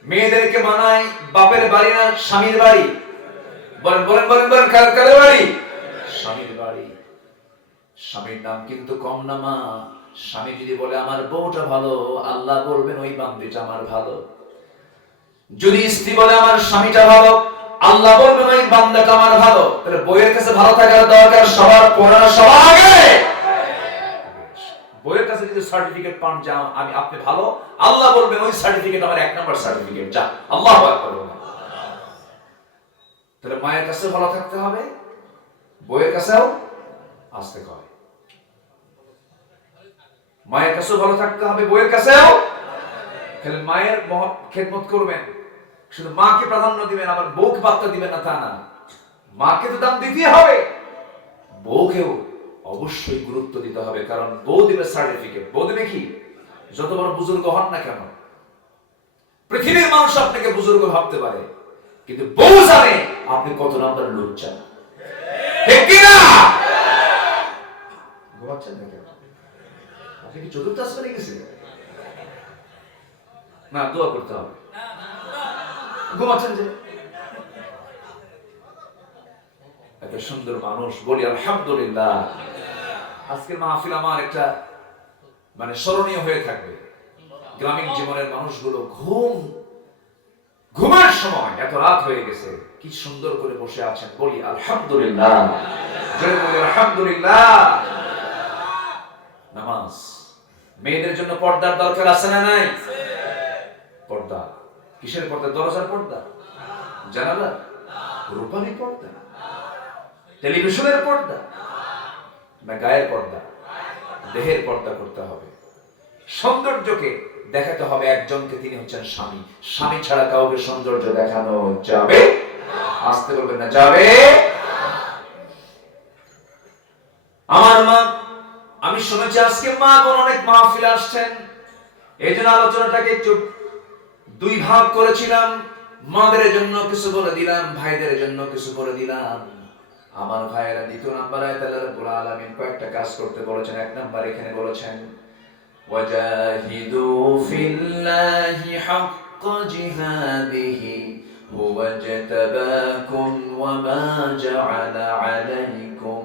মেয়েদেরকে মানায় বাপের বাড়ি না স্বামীর বাড়ি? বলেন বলেন বলেন বলেন, কার বাড়ি? স্বামীর বাড়ি। স্বামীর নাম কিন্তু কম না মা। স্বামী যদি বলে আমার বউটা ভালো, আল্লাহ বলবেন ওই বান্দিটা আমার ভালো। যদি স্ত্রী বলে আমার স্বামীটা ভালো, আল্লাহ বলবেন ওই বান্দাটা আমার ভালো। তাহলে বউয়ের কাছে ভালো থাকার দরকার সবার পরে না সবার আগে? বউয়ের কাছে যদি সার্টিফিকেট পান যে আমি আপনি ভালো, আল্লাহ বলবেন ওই সার্টিফিকেট আমার 1 নাম্বার সার্টিফিকেট, যা আল্লাহু আকবার। তাহলে মায়ের কাছে ভালো থাকতে হবে, বউয়ের কাছেও আসতে হয়। মায়ের কাছেও ভালো থাকতে হবে, বউয়ের কাছেও। তাহলে মায়ের খেদমত করবেন, শুধু মাকে প্রাধান্য দিবেন, আবার বউকে পাত্তা দিবেন না তা না। মাকে তো দাম দিতে হবে, বউকেও অবশ্যই গুরুত্ব দিতে হবে, কারণ বউ দিবে সার্টিফিকেট। বউ দিবে কি? যত বড় বুজুর্গ হন না কেন, পৃথিবীর মানুষ আপনাকে বুজুর্গ ভাবতে পারে, কিন্তু বউ জানে আপনি কত নাম্বার লুচ্চা। ঠিক কি না? ঘুমাচ্ছেন না কেন? আপনি কি চতুর্থ আসমানে গেছেন? না, দোয়া করতে হবে। ঘুমাচ্ছেন যে? এত সুন্দর মানুষ, বলি আলহামদুলিল্লাহ। আজকের মাহফিল আমার একটা মানে স্মরণীয় হয়ে থাকবে। গ্রামীণ জীবনের মানুষগুলো ঘুমের সময় এত রাত হয়ে গেছে, কি সুন্দর করে বসে আছেন, বলি আলহামদুলিল্লাহ। জোরে বলি আলহামদুলিল্লাহ। নামাজ, মেয়েদের জন্য পর্দার দরকার আছে না নাই? পর্দা কিসের পর্দা? দরজার পর্দা, জানালা, রূপালী পর্দা, টেলিভিশনের পর্দা, না গায়ের পর্দা? দেহের পর্দা করতে হবে। সৌন্দর্যকে দেখাতে হবে একজনকে, তিনি হচ্ছেন স্বামী। স্বামী ছাড়া কাউকে সৌন্দর্য দেখানো যাবে? আসতে বলবেন না, যাবে? আমার মা, আমি শুনেছি আজকে মা বোন অনেক মাহফিল আসছেন, এই জন্য আলোচনাটাকে একটু 2 ভাগ করেছিলাম। মাদের জন্য কিছু বলে দিলাম, ভাইদের জন্য কিছু বলে দিলাম। আমার ভাইয়েরা 2 নাম্বার আয়াতে আল্লাহ রাব্বুল আলামিন কয়েকটা কাজ করতে বলেছেন। 1 নাম্বার এখানে বলেছেন ওয়াজাহিদু ফিল্লাহি হাক্কা জিহাদিহি হুয়া জাতাবাকুম ওয়া মা জাআলা আলাইকুম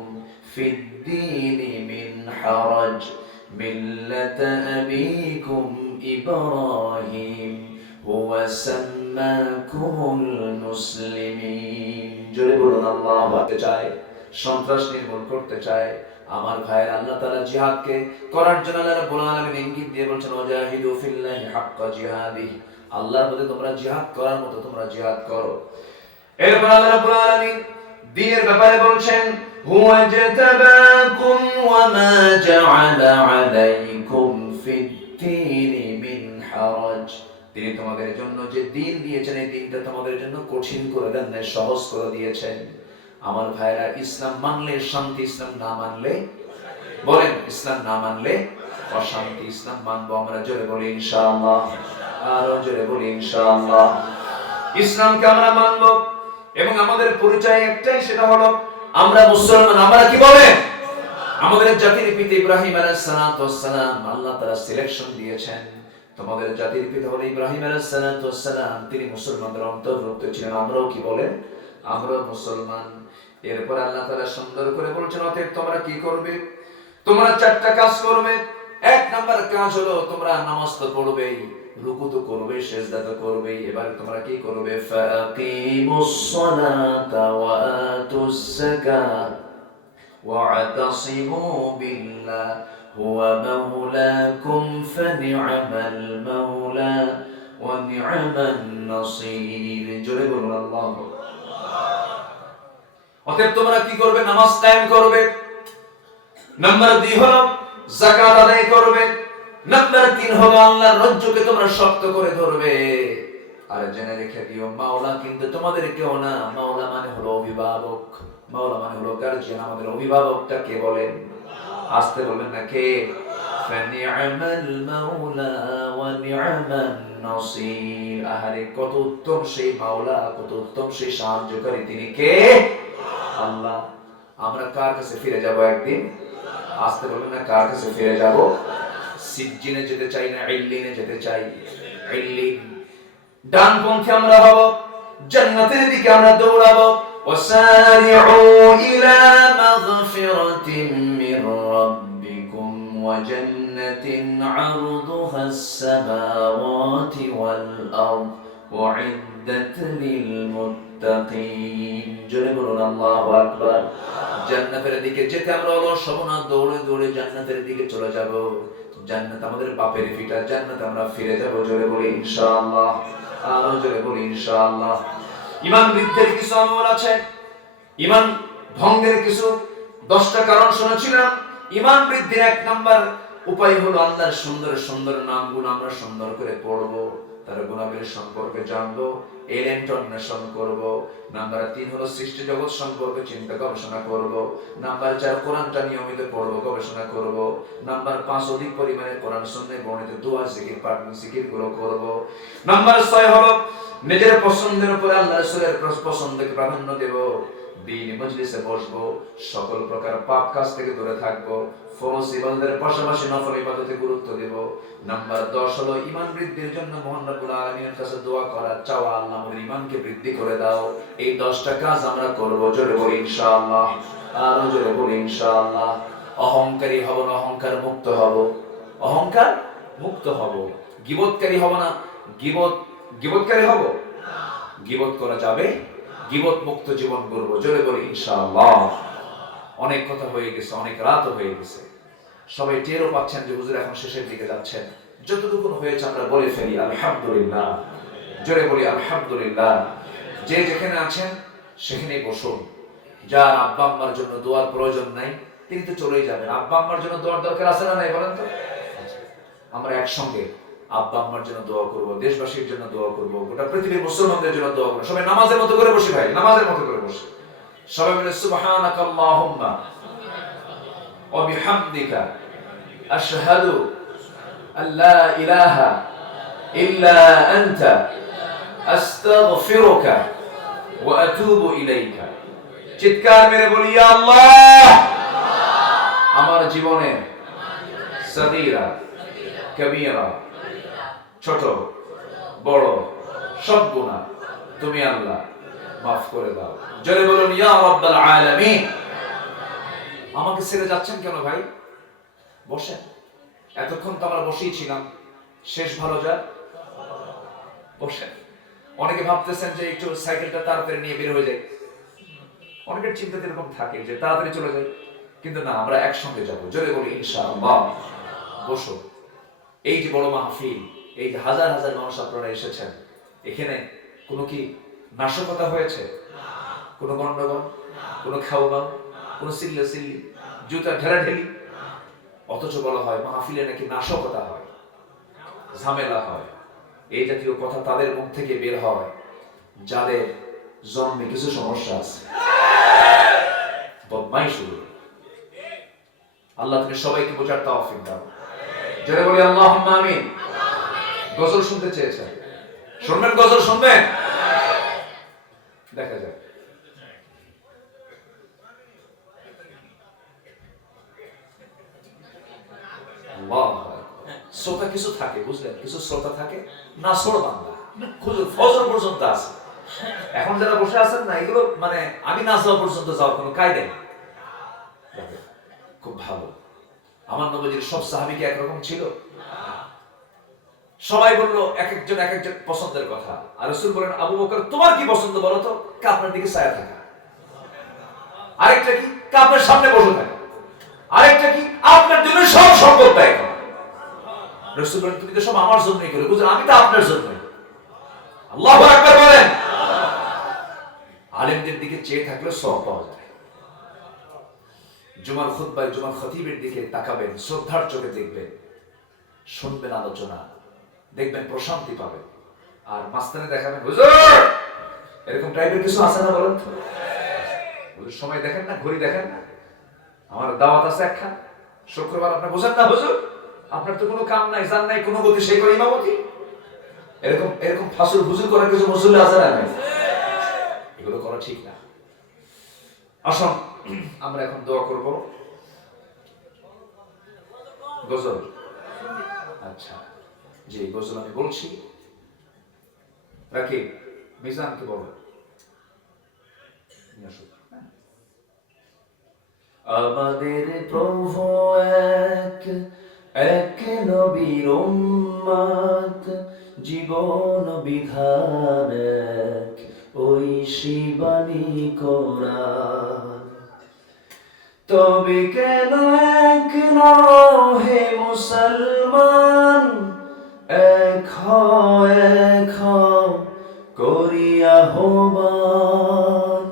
ফিদ-দীনি মিন হারাজ মিল্লাতা আবিকুম ইব্রাহিম হুয়া সাম্মাকুমুল মুসলিমিন। জোরে বলুন আল্লাহু আকবার। চাই সন্ত্রাস নির্মূল করতে চায় আমার ভাইয়ের, আল্লাহ তাআলা জিহাদকে করার জন্য আল্লাহ রাব্বুল আলামিন ইঙ্গিত দিয়ে বলছেন ওয়াজাহিদু ফিল্লাহি হাক্কা জিহাদিহি, আল্লাহর মধ্যে তোমরা জিহাদ করার মতো তোমরা জিহাদ করো। এরপর আল্লাহ রাব্বুল আলামিন দ্বীনের ব্যাপারে বলছেন হুয়া জাতাবাকুম ওয়া মা জাআলা আলাইকুম ফিদ-দীনি মিন হারাজ, তিনি তোমাদের জন্য যে দিন দিয়েছেন এই দিনটা তোমাদের জন্য কঠিন করে দেন না, সহজ করে দিয়েছেন। আমার ভাইরা, ইসলাম মানলে শান্তি, ইসলাম না মানলে, বলেন ইসলাম না মানলে অশান্তি। ইসলাম মানবো আমরা, জোরে বলি ইনশাআল্লাহ, আরো জোরে বলি ইনশাআল্লাহ। ইসলামকে আমরা মানবো এবং আমাদের পরিচয় একটাই, সেটা হলো আমরা মুসলমান। আমরা কি বলেন? আমাদের জাতির পিতা ইব্রাহিম আলাইহিস সালাতু ওয়াস সালাম, আল্লাহ তাআলা সিলেকশন দিয়েছেন। তোমাদের জাতির পিতা হলো ইব্রাহিম আলাইহিস সালাতু ওয়াস সালাম, তিনি মুসলমানদের অন্তর্ভুক্ত ছিলেন। আমরাও কি বলেন? আমরাও মুসলমান। এরপর আল্লাহ তাআলা সুন্দর করে বলছেন, অতএব তোমরা কি করবে? তোমরা চারটা কাজ করবে। এক নাম্বার কাজ হলো তোমরা নামাজ তো পড়বেই, রুকু তো করবে, সিজদা তো করবে। এবার তোমরা কি করবে? ফাকিমুস সালাতা ওয়া আতুস যাকাত ওয়া'তাসিমু বিল্লাহ হুয়া মাওলাকুম ফানি'মাল মাওলা ওয়া নি'মান নাসীর। জোরে বলুন আল্লাহু। অতএব তোমরা কি করবে? নামাজ কায়েম করবে। নাম্বার 2 হলো যাকাত আদায় করবে। নাম্বার 3 হলো আল্লাহর রজ্জুকে তোমরা শক্ত করে ধরবে। আর জেনে রেখে দিও, মাওলা কিন্তু তোমাদের কেউ না। মাওলা মানে হলো অভিভাবক, মাওলা মানে হলো গার্জিয়ান। আমাদের অভিভাবকটা কে বলেন? আসতে বলবেন না, কে? ফানি'মাল মাওলা ওয়া নি'মান নাসীর। আহারে কত উত্তম সেই মাওলা, কত উত্তম সেই সাহায্যকারী, তিনি কে? আল্লাহ। আমরা কার কাছে ফিরে যাব একদিন? আসতে বলবেন না, কার কাছে ফিরে যাব? সিজ্জিনে যেতে চাই না ইল্লিনে যেতে চাই? ইল্লিন। ডানপন্থী আমরা হব, জান্নাতের দিকে আমরা দৌড়াবো। ওয়াসারিউ ইলা মাগফিরাতিন মির রাব্বিকুম ওয়া জান্নাতিন আরদুহাস সামাওয়াতি ওয়াল আরদ উইদ্দাত লিল মুত্তাকিন। জোরে বলুন আল্লাহু আকবার। জান্নাতের দিকে যেতে আমরা অলস হব না, দৌড়ে দৌড়ে জান্নাতের দিকে চলে যাব। জান্নাত আমাদের বাপের ভিটা, জান্নাতে আমরা ফিরে যাব। জোরে বলি ইনশাআল্লাহ, আরো জোরে বলি ইনশাআল্লাহ। ঈমান বৃদ্ধির কিছু আমল আছে, ঈমান ভঙ্গের কিছু 10টা কারণ শুনেছিলাম। ঈমান বৃদ্ধির 1 নাম্বার উপায় হলো আল্লাহর সুন্দর সুন্দর নামগুলো আমরা সুন্দর করে পড়বো, তার গুণাবলী সম্পর্কে জানবো, এলেন্ট অন্বেষণ করব। নাম্বার 3 হলো সৃষ্টি জগৎ সম্পর্কে চিন্তা গবেষণা করব। নাম্বার 4 কোরআনটা নিয়মিত পড়ব, গবেষণা করব। নাম্বার 5 অধিক পরিমাণে কোরআন সুন্নাহ বর্ণিত দোয়া জিকির পাঠ জিকিরগুলো করব। নাম্বার 6 হলো নিজের পছন্দের উপর আল্লাহ রাসূলের পছন্দকে প্রাধান্য দেব। দ্বীনি মজলিসে বসবো, সকল প্রকার পাপ কাজ থেকে দূরে থাকবো, ফরজ ইবাদতের পাশাপাশি নফল ইবাদতে গুরুত্ব দেব। নাম্বার 10 হলো ঈমান বৃদ্ধির জন্য মহান রব্বুল আলামিনের কাছে দোয়া করা, চাওয়া, আল্লাহ আমাদের ঈমানকে বৃদ্ধি করে দাও। এই 10টা কাজ আমরা করব। জোরে বলি ইনশাআল্লাহ, আরো জোরে বলি ইনশাআল্লাহ। অহংকারী হব না, অহংকার মুক্ত হব। অহংকার মুক্ত হব। গীবতকারী হব না, গীবতকারী হব। গীবত করা যাবে, গীবত মুক্ত জীবন গড়ব। জোরে বলি ইনশাআল্লাহ। অনেক কথা হয়ে গেছে, অনেক রাত হয়ে গেছে। সবাই টেরও পাচ্ছেন যে হুজুর এখন শেষের দিকে যাচ্ছেন। যতটুকু হয়েছে আমরা বলে ফেলি আলহামদুলিল্লাহ। জোরে বলি আলহামদুলিল্লাহ। যে যেখানে আছেন সেখানেই বসুন। যার আব্বা আম্মার জন্য দোয়ার প্রয়োজন নাই তিনি তো চলেই যাবেন। আব্বা আম্মার জন্য দোয়ার দরকার আছে না নাই বলেন তো? আমরা একসঙ্গে আব্বা আম্মার জন্য দোয়া করব, দেশবাসীর জন্য দোয়া করব, গোটা পৃথিবীর মুসলমানদের জন্য দোয়া করব। সবাই নামাজের মতো করে বসি ভাই, নামাজের মতো করে বসি। সবাই মিলে সুবহানাকা আল্লাহুম্মা ওয়া বিহামদিকা আশহাদু আল্লা ইলাহা ইল্লা আনতা আস্তাগফিরুকা ওয়া আতুবু ইলাইকা। চিৎকার মেরে বলি ইয়া আল্লাহ, আমার জীবনে সগীরা কবীরা ছোট বড় সব গুনাহ তুমি আল্লাহ মাফ করে দাও। জোরে বলুন ইয়া রাব্বাল আলামিন। আমাকে ছেড়ে যাচ্ছেন কেন ভাই? বসেন। এতক্ষণ তো আমরা বসেই ছিলাম, শেষ ভালো যাক, বসেন। অনেকে ভাবতেছেন যে একটু সাইকেলটা তাড়াতাড়ি নিয়ে বের হয়ে যায়, অনেকের চিন্তা এরকম থাকে যে তাড়াতাড়ি চলে যায়, কিন্তু না, আমরা একসঙ্গে যাব। জোরে বলি ইনশাআল্লাহ। বসো। এই যে বড় মাহফিল, এই যে হাজার হাজার মানুষ আপনারা এসেছেন, এখানে কোনো কি নাশকতা হয়েছে? কোনো গন্ডগোল, কোনো খাওয়া, কোনো সিল্লি, জুতা ঢেলাঢেলি? অথচ বলা হয় মাহফিলে নাকি নাশকতা হয়, ঝামেলা হয়। এই জাতীয় কথা তাদের মুখ থেকে বের হয় যাদের জন্মে কিছু সমস্যা আছে, বদমাই শুরু। আল্লাহ তুমি সবাইকে বোঝার তৌফিক দাও, জোরে বলি আল্লাহুম্মা আমিন। গজল শুনতে চেয়েছেন, শুনবেন? গজল শুনবেন? দেখা যাক। শ্রোতা কিছু থাকে, বুঝলেন? কিছু শ্রোতা থাকে না, সোর বাংলা ফজর পর্যন্ত আছে। এখন যারা বসে আছেন না, এগুলো মানে আমি না যাওয়া পর্যন্ত যাওয়ার কোনো কায়দা নেই। খুব ভালো। আমার নবীজির সব সাহাবী কি একরকম ছিল? সবাই বললো এক একজন এক একজন পছন্দের কথা, আর রাসূল বলেন আবু বকর তোমার কি পছন্দ বলো তো? কাপড়ের দিকে ছায়া থাকা। আরেকটা কি? কাপড়ের সামনে বসে থাকা। আরেকটা কি? আপনার জন্য সব সম্পদ ব্যয় করা। রাসূল বলেন তুমি তো সব আমার জন্যই করো, বুঝলেন? আমি তো আপনার জন্যই। আল্লাহু আকবার বলেন। আলেমদের দিকে চেয়ে থাকলে সব পাওয়া যায়। জুমার খুতবায় জুমার খতিবের দিকে তাকাবেন, শ্রদ্ধার চোখে দেখবেন, শুনবেন আলোচনা, দেখবেন প্রশান্তি পাবেন। আর মাঝখানে দেখাবেন হুজুর, এরকম টাইপের কিছু আছে না বলেন তো? হুজুর সময় দেখেন না, ঘড়ি দেখেন না? আমার দাওয়াত আছে একখান, শুক্রবার আপনি বোঝেন না হুজুর? আপনার তো কোনো কাম নাই, জান নাই, কোনো গতি সেই করে ইমামতি। এরকম এরকম ফাসুল ফুসুল করার কিছু মুসল্লি আছে না? এগুলো করা ঠিক না। আসুন আমরা এখন দোয়া করব। গজল, আচ্ছা জি, গজল আমি বলছি, রাকিব মিজানকে বলবেন। আমাদের প্রভু এক, এক নবীর উম্মত, জীবন বিধান এক, ওই শিবানী কোরআন। তবে কেন এক নও হে মুসলমান, এক হও এক হও করিয়া আহ্বান।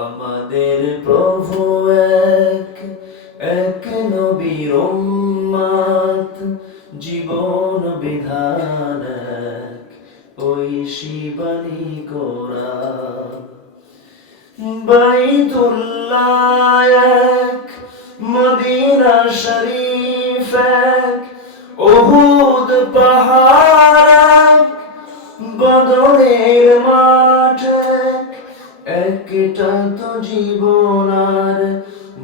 আমাদের প্রভু এক, এক নবীর উম্মত, জীবন বিধান এক, ওই শিবানী কোরআন। বাইতুল্লাহ এক, মদিনা শরীফ এক, উহুদ পাহাড় এক, বদরের মাঠ এক, একটা তো জীবন আর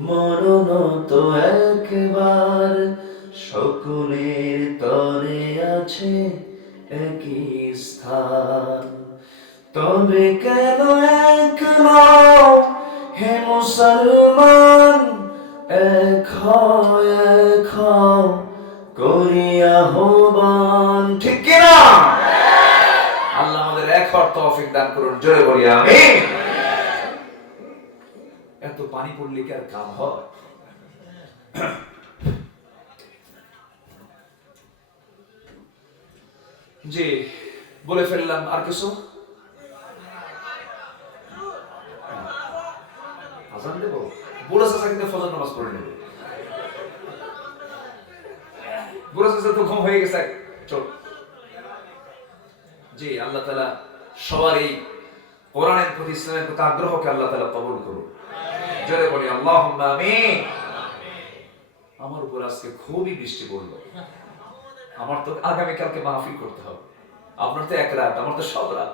মরণ তো একবার, সকলের তরে আছে একই স্থান। তবে কেন এক নও হে মুসলমান, এক হও এক হও করিয়া আহ্বান। ঠিক কিনা? আল্লাহ আমাদের এক হওয়ার তৌফিক দান করুন, জোরে বলি আমিন। এত পানি পড়লে কি আর কাম হয়? জি, বলে ফেললাম। আর কিছু? আজান দেব? বুড়া চাচা কিন্তু ফজর নামাজ পড়ে নেবে। বুড়া চাচা তো ঘুম হয়ে গেছে, চল। জি, আল্লাহ তাআলা সবার এই কোরআনের প্রতি, ইসলামের প্রতি আগ্রহকে আল্লাহ তাআলা কবুল করুন, জোরে বলি আল্লাহুম্মা আমিন। আমার উপর আজকে খুবই বৃষ্টি পড়লো। আমার তো আগামীকালকে মাহফিল করতে হবে। আপনার তো এক রাত, আমার তো সব রাত।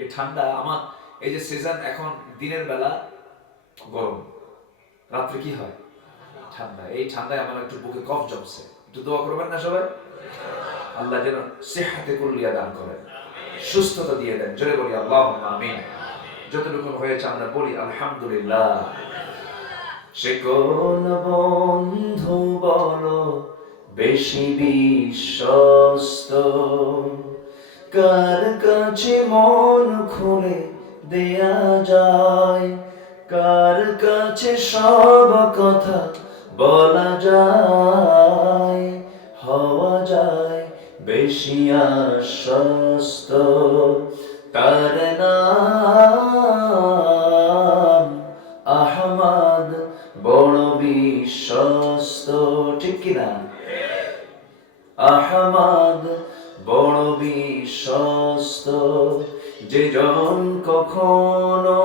এই ঠান্ডা, আমার এই যে সিজন, এখন দিনের বেলা গরম, রাত্রে কি হয়? ঠান্ডা। এই ঠান্ডায় আমার একটু বুকে কফ জমছে। একটু দোয়া করবেন না সবাই? আল্লাহ যেন সিহহাতে কুল্লিয়া দান করেন, সুস্থতা দিয়ে দেন, জোরে বলি আল্লাহুম্মা আমিন। যতটুকু হয়েছে আমরা বলি আলহামদুলিল্লাহ। সে কোন বন্ধু বলো বেশি বিশ্বস্ত, কার কাছে মন খুলে দেয়া যায়, কার কাছে সব কথা বলা যায়, হওয়া যায় বেশি আশ্বস্ত। তার নাম আহমদ, বড় বিশ্বস্ত। ঠিক কিনা? আহমদ বড় বিশ্বস্ত, যে জন কখনো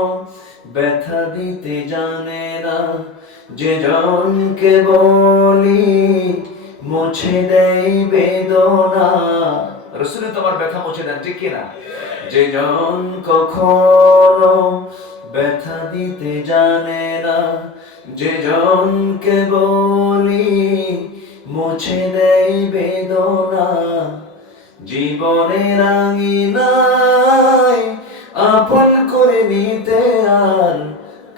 ব্যথা দিতে জানে না, যে জনকে বলি মুছে দেয় বেদনা। রাসূল তোমার ব্যথা মুছে দেন, ঠিক কিনা? যে জন কখনো ব্যথা দিতে জানে না, যে জনকে বলি মুছে দেয় বেদনা, জীবনের আঙিনায় আপন করে নিতে আর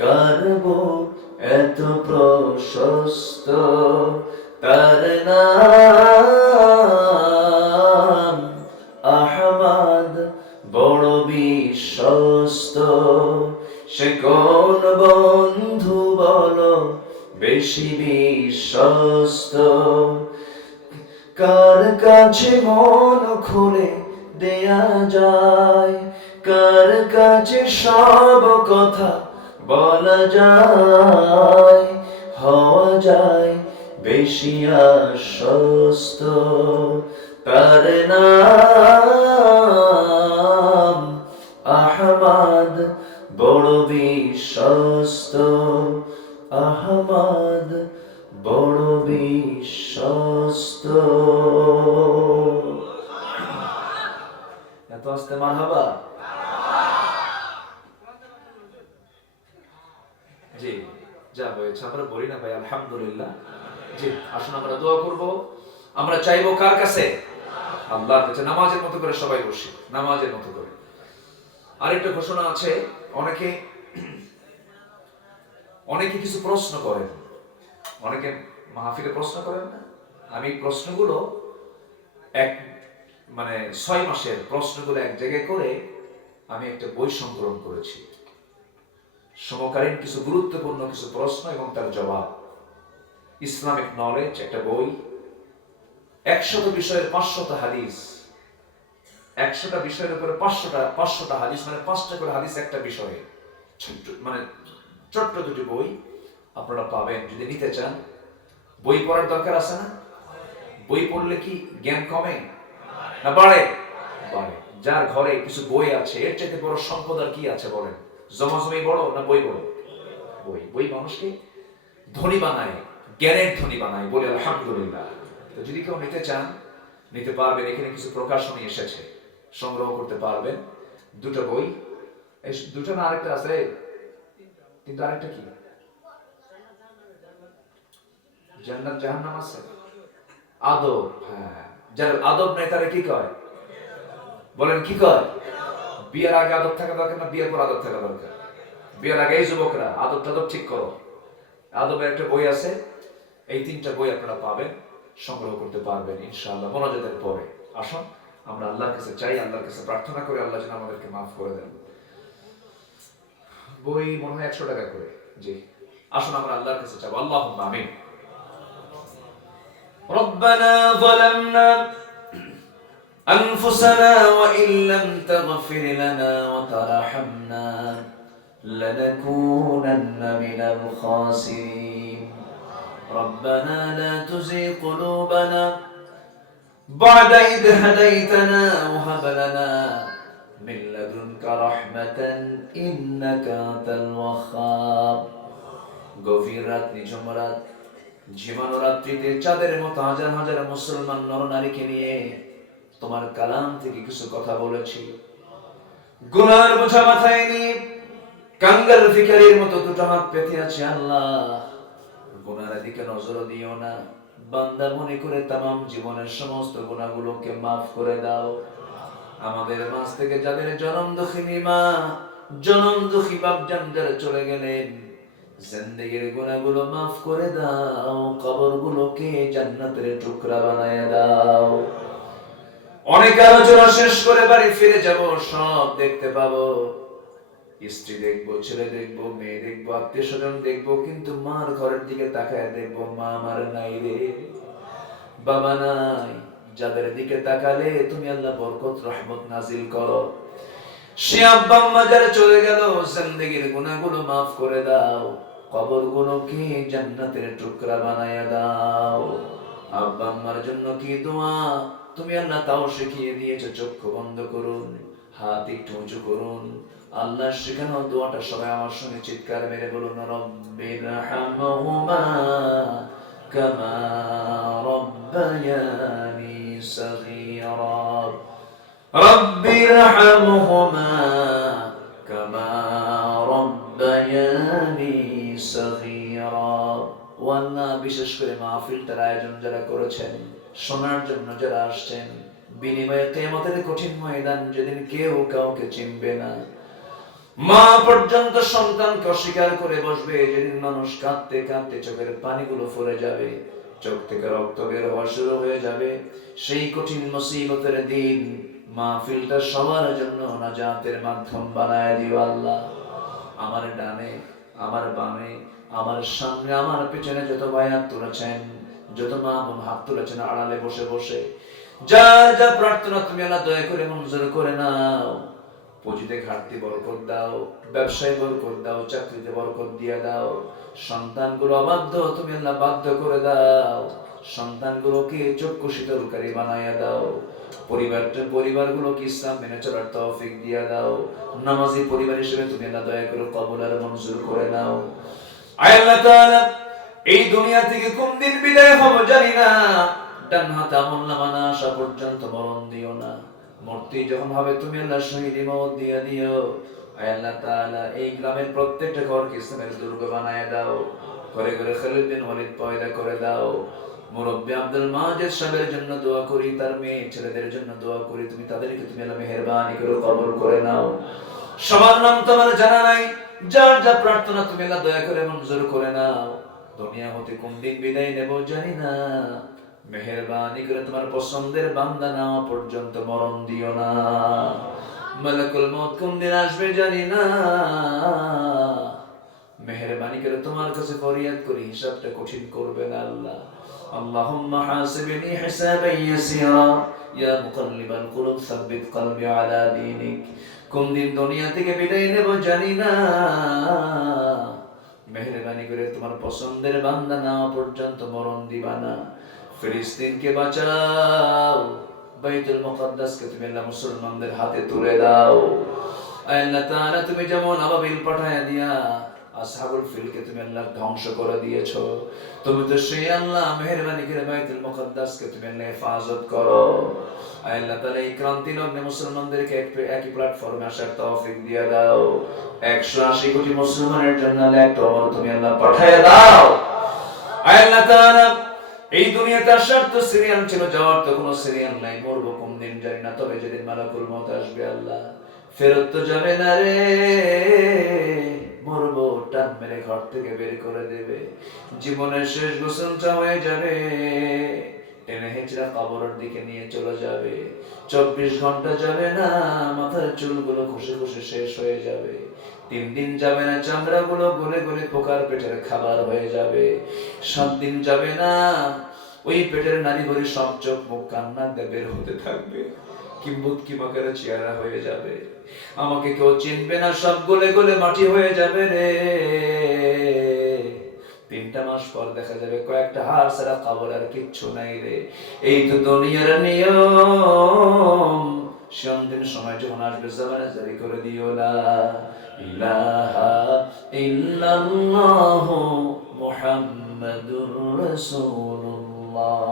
কারব এত প্রশস্ত, তার নাম আহমদ বড় বিশ্বস্ত। সে কোন বন্ধু বলো বেশি বিশ্বস্ত, কার কাছে মন খুলে দেয়া যায়, কার কাছে সব কথা বলা যায়, হওয়া যায় বেশি আশ্বস্ত, তার নাম আহমদ বড় বিশ্বস্ত, আহমদ বড় বিশ্বস্ত। এত আস্তে মারহাবা। জি যা হয়েছে আমরা বলি না ভাই আলহামদুলিল্লাহ। জি আসুন আমরা দোয়া করব। আমরা চাইবো কার কাছে? আল্লাহর কাছে। নামাজের মতো করে সবাই বসে, নামাজের মতো করে। আরেকটা ঘোষণা আছে, অনেকে অনেকে কিছু প্রশ্ন করেন, অনেকে মাহফিলে প্রশ্ন করেন না। আমি প্রশ্নগুলো এক 6 মাসের প্রশ্নগুলো এক জায়গায় করে আমি একটা বই সংকলন করেছি। সমকালীন কিছু গুরুত্বপূর্ণ কিছু প্রশ্ন এবং তার জবাব, ইসলামিক নলেজ একটা বই, 100 বিষয়ের 500টা হাদিস, 100টা বিষয়ের উপরে 500টা হাদিস, 5টা করে হাদিস একটা বিষয়ে, ছোট্ট দুটি বই আপনারা পাবেন যদি নিতে চান। বই পড়ার দরকার আছে না? বই পড়লে কি জ্ঞান কমে না বাড়ে? বাড়ে। যার ঘরে কিছু বই আছে, এর চাইতে বড় সম্পদ আর কি আছে বলেন? জমাজমি বড় না বই বড়? বই। বই মানুষকে ধনী বানায়, জ্ঞানের ধনী বানায়, বলে আলহামদুলিল্লাহ। তো যদি কেউ নিতে চান নিতে পারবেন, এখানে কিছু প্রকাশনী এসেছে, সংগ্রহ করতে পারবেন। দুটো বই, এই দুটো না আরেকটা আছে, কিন্তু আরেকটা কি? জান্নাত জাহান্নাম আছে, আদব। হ্যাঁ, যারা আদব নেই তারা কি কয় বলেন? কি কয়? বিয়ের আগে আদব থাকা দরকার না বিয়ের পর আদব থাকা দরকার? বিয়ের আগে এই যুবকরা আদব টাদব ঠিক করো। আদবের একটা বই আছে, এই 3টা বই আপনারা পাবেন, সংগ্রহ করতে পারবেন ইনশাআল্লাহ মোনাজাতের পরে। আসুন আমরা আল্লাহর কাছে চাই, আল্লাহর কাছে প্রার্থনা করি আল্লাহ যেন আমাদেরকে মাফ করে দেন। বই মনে হয় 100 টাকা করে। জি আসুন আমরা আল্লাহর কাছে চাবো। আল্লাহুম্মা আমিন। ربنا ظلمنا أنفسنا وإن لم تغفر لنا وترحمنا لنكونن من الخاسرين ربنا لا تزغ قلوبنا بعد إذ هديتنا وهب لنا من لدنك رحمة إنك أنت الوهاب। গভীর রাত, নিঝুম রাত, ঝিমানো রাত্রিতে চাঁদের মতো হাজার হাজার মুসলমান নরনারীকে নিয়ে তোমার কালাম থেকে কিছু কথা বলেছি। গুনার বোঝা মাথায় নিয়ে কাঙ্গাল ভিখারির মতো দুটো হাত পেতে আছে। আল্লাহ গুনার দিকে নজর দিও না, বান্দা মনে করে তামাম জীবনের সমস্ত গুনাহগুলোকে মাফ করে দাও। আমাদের মাঝ থেকে যাদের জনম দুঃখিনী মা, জনম দুঃখী বাপজান যারা চলে গেলেন, জিন্দেগির গুনাহগুলো মাফ করে দাও, কবরগুলোকে জান্নাতের টুকরা বানায় দাও। অনেক আলোচনা শেষ করে বাড়ি ফিরে যাব, সব দেখতে পাবো, স্ত্রী দেখবো, ছেলে দেখবো, মেয়ে দেখবো, আত্মীয় স্বজন দেখবো, কিন্তু মার ঘরের দিকে তাকায় দেখবো মা আমার নাই রে, বাবা নাই। যাদের দিকে তাকালে তুমি আল্লাহ বরকত রহমত নাজিল করো। সে আব্বা আম্মা যারা চলে গেল, জিন্দেগির গুনাহগুলো মাফ করে দাও, কবরগুলোকে জান্নাতের টুকরা বানায়া দাও। আব্বা আম্মার জন্য কি দোয়া, তুমি আল্লাহ তাও শিখিয়ে দিয়েছো। চক্ষু বন্ধ করুন, হাত একটু উঁচু করুন। আল্লাহ শেখানো দোয়াটা সবাই আমার সঙ্গে চিৎকার মেরে বলুন, রব্বিরহামহুমা কামা রব্বায়ানি সগীরা। রব্বিরহামহুমা কামা রব্বায়ানি সগীরা। ও আল্লাহ, বিশেষ করে মাহফিলটার আয়োজন যারা করেছেন, শোনার জন্য যারা আসছেন, বিনিময়ে কিয়ামতের কঠিন ময়দান যেদিন কেউ কাউকে চিনবে না, মা পর্যন্ত সন্তানকে অস্বীকার করে বসবে, যেদিন মানুষ কাঁদতে কাঁদতে চোখের পানিগুলো ফুরে যাবে, চোখ থেকে রক্ত বের হওয়া শুরু হয়ে যাবে, সেই কঠিন মুসিবতের দিন মাহফিলটা সবার জন্য নাজাতের মাধ্যম বানায় দিও আল্লাহ। আমার ডানে, আমার বামে, আমার সামনে, আমার পিছনে যত ভাই হাত তুলেছেন, যত মা বোন হাত তুলেছেন আড়ালে বসে বসে, যা যা প্রার্থনা তুমি আল্লাহ দয়া করে মঞ্জুর করে নাও। পুঁজিতে ঘাটতি বরকত দাও, ব্যবসায় বরকত দাও, চাকরিতে বরকত দিয়ে দাও। সন্তানগুলো অবাধ্য, তুমি আল্লাহ বাধ্য করে দাও। সন্তানগুলোকে চক্ষু শীতলকারী বানাইয়া দাও। পরিবারগুলোকে ইসলাম মেনে চলার তৌফিক দিয়ে দাও। নামাজি পরিবার হিসেবে তুমি আল্লাহ দয়া করে কবুল আর মঞ্জুর করে নাও। আয় আল্লাহ তাআলা, এই দুনিয়া থেকে কোন দিন বিদায় হব জানি না, ডান হাতে আমলনামা না আসা পর্যন্ত মরণ দিও না। মূর্তি যখন হবে তুমি আল্লাহ শহীদ মওত দিয়ে দিও। আয় আল্লাহ তাআলা, এই গ্রামের প্রত্যেকটা ঘরকে ইসলামের দুর্গ বানায় দাও। ঘরে ঘরে খালিদ বিন ওয়ালিদ পয়দা করে দাও। মুরব্বি আব্দুল মাজিদ সাহেবের জন্য দোয়া করি, তার মেয়ে ছেলেদের জন্য দোয়া করি, তুমি তাদেরকে তুমি আল্লাহ মেহেরবানি করে কবুল করে নাও। সবার নাম তোমার জানা নাই, যার যা প্রার্থনা তুমি আল্লাহ দয়া করে মঞ্জুর করে নাও। দুনিয়া হতে কোন দিন বিদায় নেব জানি না, মেহেরবানি করে তোমার পছন্দের বান্দা নেওয়া পর্যন্ত মরণ দিও না। মালাকুল মউত কোন দিন আসবে জানি না, মেহেরবানি করে তোমার কাছে ফরিয়াদ করি, হিসাবটা কঠিন করবে না আল্লাহ। আল্লাহুম্মা হাসিবনি হিসাবান ইয়াসীরা, ইয়া মুকাল্লিবাল কুলুব সাব্বিত কলবি আলা দীনিক। কোন দিন দুনিয়া থেকে বিদায় নেব জানি না, মেহেরবানি করে তোমার পছন্দের বান্দা নেওয়া পর্যন্ত মরণ দিবা না। ফিলিস্তিনকে বাঁচাও, বাইতুল মুকাদ্দাসকে তুমি আল্লাহ মুসলমানদের হাতে তুলে দাও। আল্লাহ তাআলা, তুমি যেমন আবাবিল পাঠায়া দিয়া আসহাবুল ফিলকে তুমি আল্লাহ ধ্বংস করে দিয়েছো, তুমি তো সেই আল্লাহ, মেহেরবানি করে বাইতুল মুকাদ্দাসকে তুমি আল্লাহ হেফাজত করো। আল্লাহ তাআলা, এই ক্রান্তি লগ্নে মুসলমানদেরকে একই প্ল্যাটফর্মে আসার তৌফিক দিয়ে দাও। 180 কোটি মুসলমানের জন্য একটা ওমর তুমি আল্লাহ পাঠায়া দাও। আল্লাহ তাআলা, এই দুনিয়াতে আসার তো সিরিয়াল ছিল, যাওয়ার তো কোনো সিরিয়াল নাই। মরবো কোন দিন জানি না, তবে যেদিন মালাকুল মউত আসবে আল্লাহ, ফেরত তো যাবে না রে। মরবো, টান মেরে ঘর থেকে বের করে দেবে, জীবনের শেষ গোসলটা হয়ে যাবে, টেনে হেঁচড়া কবরের দিকে নিয়ে চলে যাবে। 24 ঘন্টা যাবে না, মাথার চুলগুলো খসে খসে শেষ হয়ে যাবে। 3 দিন যাবে না, চামড়াগুলো গলে গলে পোকার পেটের খাবার হয়ে যাবে। 7 দিন যাবে না, ওই পেটের নারী ভরি সব চোখ মুখ কান্না দিয়ে বের হতে থাকবে। কিম্বুত কিমাকারে চেহারা হয়ে যাবে, আমাকে কেউ চিনবে না, সব গলে গলে মাটি হয়ে যাবে রে। 3টা মাস পর দেখা যাবে কয়েকটা হাড় ছাড়া কবর আর কিচ্ছু নাই রে। এই তো দুনিয়ার নিয়ম। সন্ধির সময় যখন আসবে জামানে জারি করে দিও, লা ইলাহা ইল্লাল্লাহু মুহাম্মাদুর রাসূলুল্লাহ।